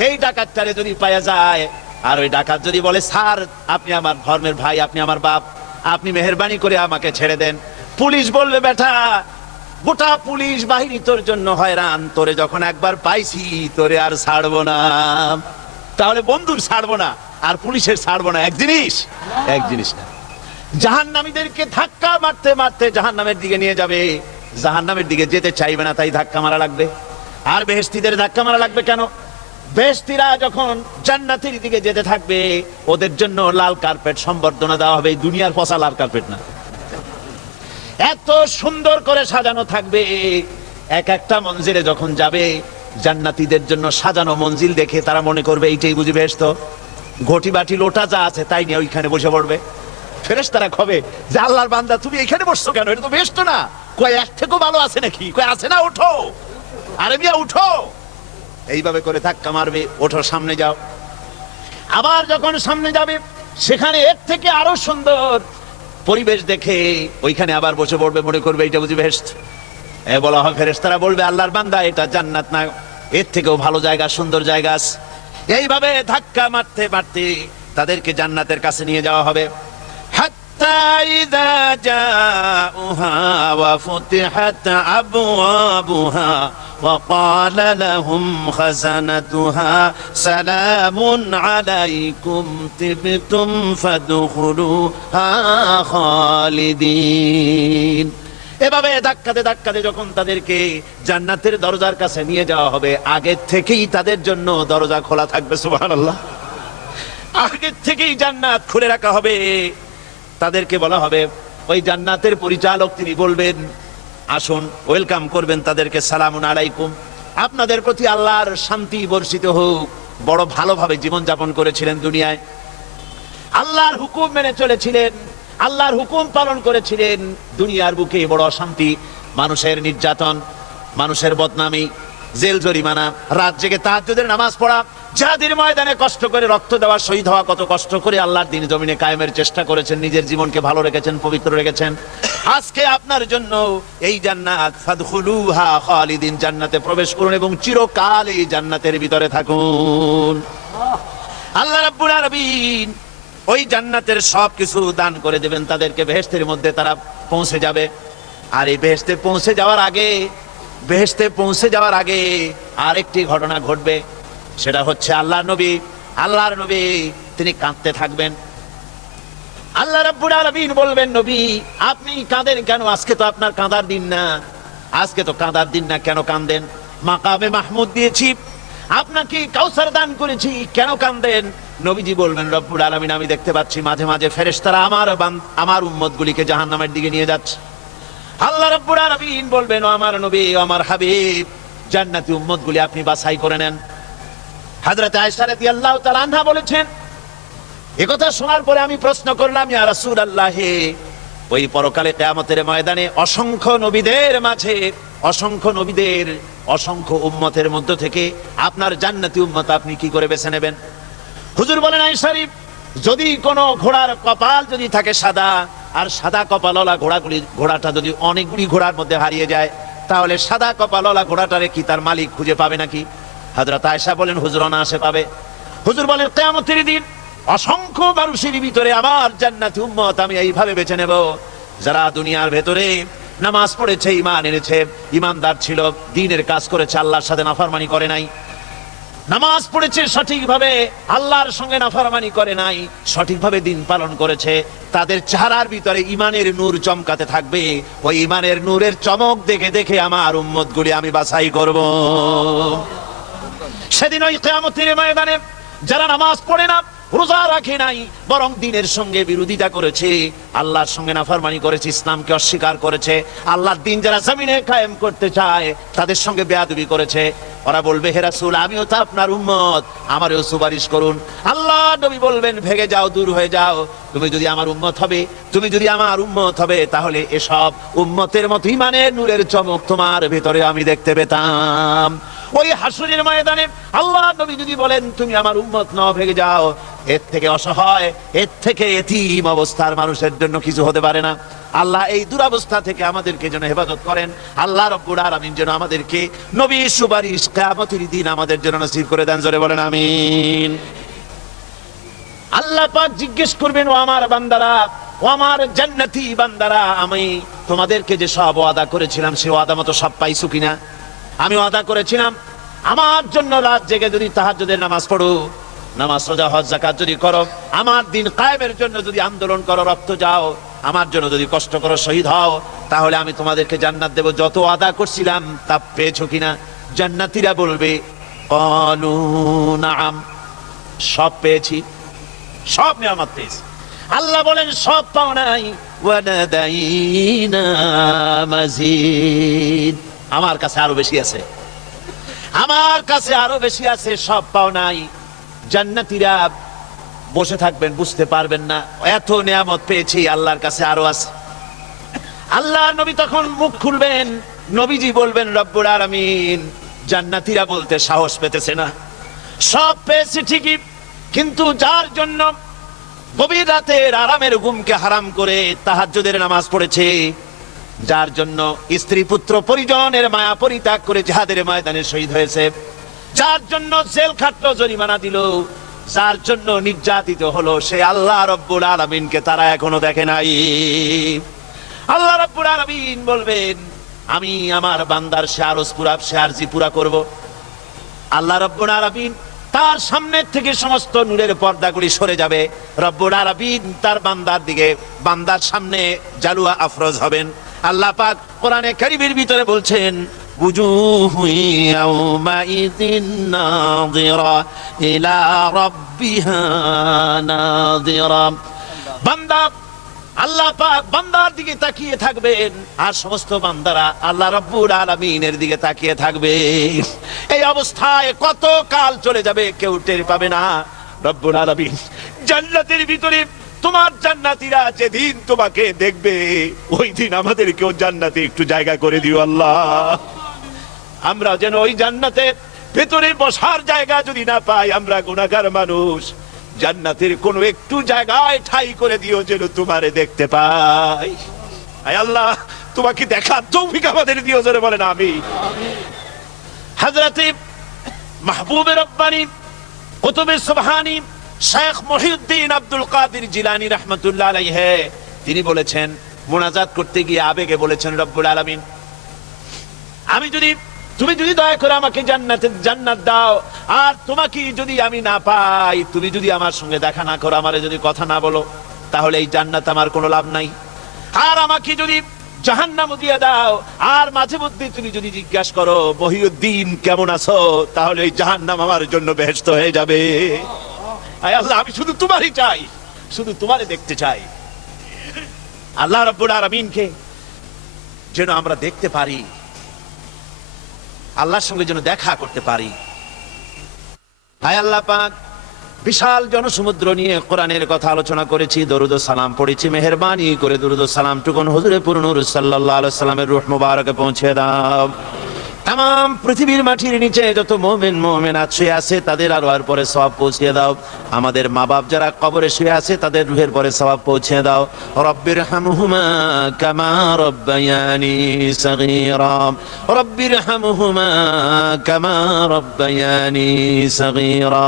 এই ডাকাতটারে যদি পাওয়া যায়, আর ওই ডাকাত যদি বলে, স্যার আপনি আমার ধর্মের ভাই, আপনি আমার বাপ, আপনি মেহেরবানি করে আমাকে ছেড়ে দেন। পুলিশ বলবে, বেটা গোটা পুলিশ বাহিনী তোর জন্য হয়রান, তোরে যখন একবার পাইছি, তোরে আর ছাড়বো না। তাহলে বন্ধুর ছাড়বো না আর পুলিশের ছাড়বো না এক জিনিস? এক জিনিস না। জাহান্নামীদেরকে ধাক্কা মারতে মারতে জাহান্নামের দিকে নিয়ে যাবে। জাহান্নামের দিকে যেতে চাইবে না, তাই ধাক্কা মারা লাগবে। আর বেহেশতীদের ধাক্কা মারা লাগবে কেন? বেহেশতীরা যখন জান্নাতের দিকে যেতে থাকবে, ওদের জন্য লাল কার্পেট সম্বর্ধনা দেওয়া হবে। দুনিয়ার পচা লাল কার্পেট না, এত সুন্দর করে সাজানো থাকবে। এক একটা মঞ্জিলে যখন যাবে, জান্নাতীদের জন্য সাজানো মঞ্জিল দেখে তারা মনে করবে এইটাই বুঝি বেহেশত। ঘটি বাটি লোটা যা আছে তাই নিয়ে ওইখানে বসে পড়বে। ফেরেশতারা কবে যে, আল্লাহর বান্দা তুমি এখানে বসছো কেন? এটা তো বেহেশত না। কয় এর থেকেও ভালো আছে নাকি? কয় আছে না, ওঠো। আরে মিয়া উঠো। এইভাবে করে ধাক্কা মারবে, ওঠো সামনে যাও। আবার যখন সামনে যাবে, সেখানে এর থেকে আরো সুন্দর পরিবেশ দেখে ওইখানে আবার বসে পড়বে, মনে করবে এটা বুঝি বেহেশত। বলা হয়, ফেরেশতারা বলবে, আল্লাহর বান্দা এটা জান্নাত না, এর থেকেও ভালো জায়গা, সুন্দর জায়গা আছে। এইভাবে ধাক্কা মারতে মারতে তাদেরকে জান্নাতের কাছে নিয়ে যাওয়া হবে। হাত্তা ইযা জাউহা ওয়া ফুতিহাত আবওয়াবুহা ওয়া ক্বালা লাহুম খাযানাতুহা সালামুন আলাইকুম তিবতুম ফাদখুলুহা খালিদিন। এভাবে ধাক্কাতে ধাক্কাতে যখন তাদেরকে জান্নাতের দরজার কাছে নিয়ে যাওয়া হবে, আগে থেকেই তাদের জন্য দরজা খোলা থাকবে। সুবহানাল্লাহ। আগে থেকেই জান্নাত খুলে রাখা হবে। তাদেরকে বলা হবে, ওই জান্নাতের পরিচালক তিনি বলবেন, আসুন, ওয়েলকাম করবেন তাদেরকে, সালামুন আলাইকুম, আপনাদের প্রতি আল্লাহর শান্তি বর্ষিত হোক। বড় ভালোভাবে জীবন যাপন করেছিলেন দুনিয়ায়, আল্লাহর হুকুম মেনে চলেছিলেন, আল্লাহর হুকুম পালন করেছিলেন। দুনিয়ার বুকে বড় অশান্তি, মানুষের নির্যাতন, মানুষের বদনামি, জেল জরিমানা, রাত জেগে তাহাজ্জুদের নামাজ পড়া, জিহাদের ময়দানে কষ্ট করে রক্ত দেওয়া, শহীদ হওয়া, কত কষ্ট করে আল্লাহর দ্বীন জমিনে কায়েমের চেষ্টা করেছেন, নিজের জীবনকে ভালো রেখেছেন, পবিত্র রেখেছেন। আজকে আপনার জন্য এই জান্নাত, ফাদখুলুহা খালিদিন, জান্নাতে প্রবেশ করুন এবং চিরকাল এই জান্নাতের ভিতরে থাকুন। আল্লাহ রাব্বুল আলামিন ওই জান্নাতের সবকিছু দান করে দেবেন তাদেরকে, বেহেশতের মধ্যে তারা পৌঁছে যাবে। আর এই বেহেশতে পৌঁছে যাওয়ার আগে আরেকটি ঘটনা ঘটবে, সেটা হচ্ছে আল্লাহর নবী তিনি কাঁদতে থাকবেন। আল্লাহ রাব্বুল আলামিন বলবেন, নবী আপনি কাঁদেন কেন? আজকে তো আপনার কাঁদার দিন না, কেন কাঁদেন? মাকামে মাহমুদ দিয়েছি, আপনাকে কাউসার দান করেছি, কেন কাঁদেন? নবীজি বলবেন, রব্বুল আলামিন আমি দেখতে পাচ্ছি মাঝে মাঝে ফেরেশতারা আমার উম্মতগুলিকে জাহান্নামের দিকে নিয়ে যাচ্ছে। আল্লাহ রাব্বুল আলামিন বলবেন, ও আমার নবী, ও আমার হাবিব, জান্নাতি উম্মতগুলি আপনি বাছাই করে নেন। হযরত আয়েশা রাদিয়াল্লাহু তাআলা আনহা বলেছেন, একথা শোনার পরে আমি প্রশ্ন করলাম, ইয়া রাসূলুল্লাহ, ওই পরকালে কিয়ামতের ময়দানে অসংখ্য নবীদের অসংখ্য উম্মতের মধ্য থেকে আপনার জান্নাতি উম্মত আপনি কি করে বেছে নেবেন? হুজুর বলেন, আয়েশা, যদি কোনো ঘোড়ার কপাল যদি থাকে সাদা, আর সাদা কপালওয়ালা ঘোড়াটা যদি অনেকগুলি ঘোড়ার মধ্যে হারিয়ে যায়, তাহলে সাদা কপালওয়ালা ঘোড়াটারে কি তার মালিক খুঁজে পাবে নাকি? হযরত আয়েশা বলেন, হুজুর অনায়াসে পাবে। হুজুর বলেন, কিয়ামতের দিন অসংখ্য মানুষের ভিতরে আমার জান্নাতি উম্মত আমি এইভাবে বেছে নেব, যারা দুনিয়ার ভেতরে নামাজ পড়েছে, ঈমান এনেছে, ঈমানদার ছিল, দ্বীনের কাজ করেছে, আল্লাহর সাথে নাফরমানি করে নাই, নামাজ পড়েছে সঠিকভাবে, আল্লাহর সঙ্গে নাফরমানি করে নাই, সঠিকভাবে দিন পালন করেছে, তাদের চেহারার ভিতরে ঈমানের নূর চমকাতে থাকবে। ওই ঈমানের নূরের চমক দেখে দেখে আমার উম্মতগুলি আমি বাছাই করব। সেদিন ওই কিয়ামতের ময়দানে যারা নামাজ পড়ে না, রোজা রাখে নাই, বরং দ্বীনের সঙ্গে বিরোধিতা করেছে, আল্লাহর সঙ্গে নাফরমানি করেছে, ইসলামকে অস্বীকার করেছে, আল্লাহর দ্বীন যারা জমিনে কায়েম করতে চায় তাদের সঙ্গে বেয়াদবি করেছে, ওরা বলবে, হে রাসূল আমিও তো আপনার উম্মত, আমারও সুপারিশ করুন। আল্লাহ নবী বলবেন, ভেগে যাও, দূর হয়ে যাও, তুমি যদি আমার উম্মত হবে তাহলে এসব উম্মতের মতো ঈমানের নূরের চমক তোমার ভেতরে আমি দেখতে পেতাম। ওই হাসরের ময়দানে আল্লাহ নবী যদি বলেন, তুমি আমার উম্মত নও, ভেগে যাও, এর থেকে অসহায়, এর থেকে এতিম অবস্থার মানুষের জন্য কিছু হতে পারে না। আল্লাহ এই দুরবস্থা থেকে আমাদেরকে যেন হেফাজত করেন। আল্লাহ রাব্বুল আলামিন যেন আমাদেরকে নবীর সুপারিশ কিয়ামতের দিন আমাদের জন্য নসিব করে দেন, জোরে বলেন আমিন। আল্লাহ পাক জিজ্ঞেস করবেন, ও আমার বান্দারা, ও আমার জান্নাতি বান্দারা, আমি তোমাদেরকে যে সব ওয়াদা করেছিলাম সে ওয়াদা মতো সব পাইছো কিনা? আমি ওয়াদা করেছিলাম আমার জন্য রাত জেগে যদি তাহাজ্জুদের নামাজ পড়ো, নামাজ, রোজা, হজ, যাকাত যদি করো, আমার দিন কায়েমের জন্য যদি আন্দোলন করো, রক্ত যাও, আমার জন্য যদি কষ্ট করো, শহীদ হও, তাহলে আমি তোমাদেরকে জান্নাত দেব। যত ওয়াদা করছিলাম তা পেয়েছো কিনা? জান্নাতীরা বলবে, ক্বালু নাআম, সব পেয়েছি, সব নিয়ামত পেয়েছি। আল্লাহ বলেন, সব পাও নাই, ওয়ালাদাইনা মাজিদ, আমার কাছে আরো বেশি আছে, সব পাও নাই। জান্নাতীরা বসে থাকবেন, বুঝতে পারবেন না, এত নিয়ামত পেয়েছি, আল্লাহর কাছে আরো আছে। আল্লাহর নবী তখন মুখ খুলবেন, নবীজি বলবেন, রব্বুল আলামিন, জান্নাতীরা বলতে সাহস পেতেছে না, সব পেয়েছে ঠিকই, কিন্তু যার জন্য গভীর রাতের আরামের ঘুমকে হারাম করে তাহাজ্জুদের নামাজ পড়েছে, যার জন্য স্ত্রী পুত্র পরিজনের মায়া পরিত্যাগ করে জিহাদের ময়দানে শহীদ হয়েছে, যার জন্য জেল খাটলো, জরিমানা দিল, যার জন্য নির্যাতিত হলো, সে আল্লাহ রাব্বুল আলামিনকে তারা এখনো দেখে নাই। আল্লাহ রাব্বুল আলামিন বলবেন, আমি আমার বান্দার সে আরজি পুরা করব। আল্লাহ রাব্বুল আলামিন তার সামনের থেকে সমস্ত নূরের পর্দাগুলি সরে যাবে, রব্বুল আলামিন তার বান্দার সামনে জালুয়া আফরোজ হবেন। আল্লাহ পাক কোরআনে কারীমের ভিতরে বলছেন, বুজুহু ইয়াউমাইযিন নাযিরা ইলা রাব্বিহা নাযিরা। বান্দা, আল্লাহ পাক বান্দার দিকে তাকিয়ে থাকবেন, আর সমস্ত বান্দারা আল্লাহ রাব্বুল আলামিনের দিকে তাকিয়ে থাকবে। এই অবস্থায় কত কাল চলে যাবে কেউ টের পাবে না। রব্বুল আলামিন জান্নাতের ভিতরে তোমার জান্নাতীরা যেদিন তোমাকে দেখবে, ওই দিন আমাদেরকেও জান্নাতে একটু জায়গা করে দিও আল্লাহ। আমরা যেন ওই জান্নাতে ভেতরে বসার জায়গা যদি না পাই, আমরা গুনাহগার মানুষ, জান্নাতের কোন একটু জায়গায় ঠাই করে দিও যেন তোমারে দেখতে পাই। আয় আল্লাহ, তোমাকে দেখার তৌফিক আমাদের দিও, জোরে বলেন আমিন। হযরতে মাহবুবে রব্বানী কুতুবে সুবহানী শেখ মহিউদ্দিন আব্দুল কাদের জিলানী রাহমাতুল্লাহ আলাইহি তিনি বলেছেন, মুনাজাত করতে গিয়ে আবেগে বলেছেন, রব্বুল আলামিন, তুমি যদি দয়া করে আমাকে জান্নাত দাও, আর তোমাকে যদি আমি না পাই, তুমি যদি আমার সঙ্গে দেখা না করো, আমারে যদি কথা না বলো, তাহলে এই জান্নাত আমার কোনো লাভ নাই। আর আমাকে যদি জাহান্নাম দিয়ে দাও, আর মাঝে মধ্যে তুমি যদি জিজ্ঞাসা করো মহিউদ্দিন কেমন আছো, তাহলে এই জাহান্নাম আমার জন্য বেহেশত হয়ে যাবে। আয় আল্লাহ, আমি শুধু তোমারই চাই, শুধু তোমারে দেখতে চাই। আল্লাহ রাব্বুল আলামিনকে যেন আমরা দেখতে পারি, আল্লাহর সঙ্গে যেন দেখা করতে পারি। হায় আল্লাহ পাক, বিশাল জনসমুদ্র নিয়ে কোরআনের কথা আলোচনা করেছি, দরুদ ও সালাম পড়েছি, মেহেরবানি করে দরুদ ও সালাম টুকুন হুজুরে পুরনুর সাল্লাল্লাহু আলাইহি সাল্লামের রূহ মুবারকে পৌঁছে দাও। তাম পৃথিবীর মাটির নিচে যত মুমিন মুমিনাত শুয়ে আছে, তাদের আরওয়ার পরে সওয়াব পৌঁছে দাও। আমাদের মা বাপ যারা কবরে শুয়ে আছে, তাদের রুহের পরে সওয়াব পৌঁছে দাও। রব্বির হামহুমা কামা রব্বায়ানি সগীরা, রব্বির হামহুমা কামা রব্বায়ানি সগীরা।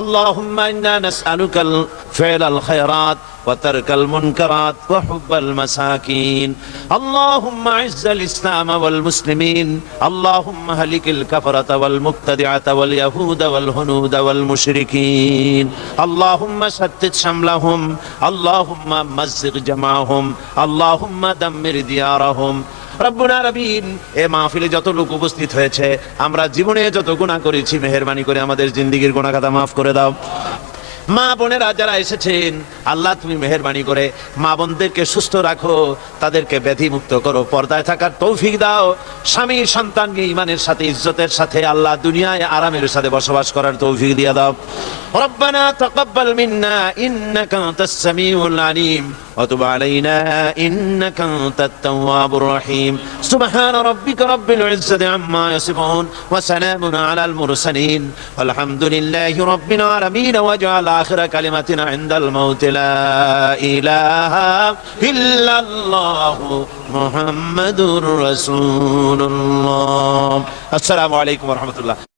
اللهم إنا نسألك فعل الخيرات وترك المنكرات وحب المساكين. اللهم أعز الإسلام والمسلمين، اللهم هلك الكفرة والمبتدعة واليهود والهنود والمشركين، اللهم شتت شملهم، اللهم مزق جمعهم، اللهم دمر ديارهم। রব্বুল আলামিন, এই মাহফিলে যত লোক উপস্থিত হয়েছে, আমরা জীবনে যত গুনাহ করেছি, মেহেরবানি করে আমাদের জিন্দেগীর গুনাহ খাতা মাফ করে দাও। মা বোনেরা যারা এসেছেন, আল্লাহ তুমি মেহেরবানি করে মা বোনদেরকে সুস্থ রাখো, তাদেরকে ব্যাধি মুক্ত করো, পর্দায় থাকার তৌফিক দাও। স্বামী সন্তানকে ঈমানের সাথে, ইজ্জতের সাথে, আল্লাহ দুনিয়ায় আরামের সাথে বসবাস করার তৌফিক দিয়ে দাও। রব্বানা তাকাব্বাল মিন্না ইন্নাকা আনতাস সামিউল আলিম ওয়া তুব আলাইনা ইন্নাকা আনতাত তাওয়াবুর রহিম। সুবহান রাব্বিকা রাব্বিল ইজ্জাতি আম্মা ইয়াসিফুন ওয়া সালামুন আলাল মুরসালিন ওয়ালহামদুলিল্লাহি রাব্বিল আলামিন। ওয়াজআল আখিরা কালিমাতিনা ইনদাল মাউত লা ইলাহা ইল্লাল্লাহু মুহাম্মাদুর রাসূলুল্লাহ। আসসালামু আলাইকুম ওয়া রাহমাতুল্লাহ।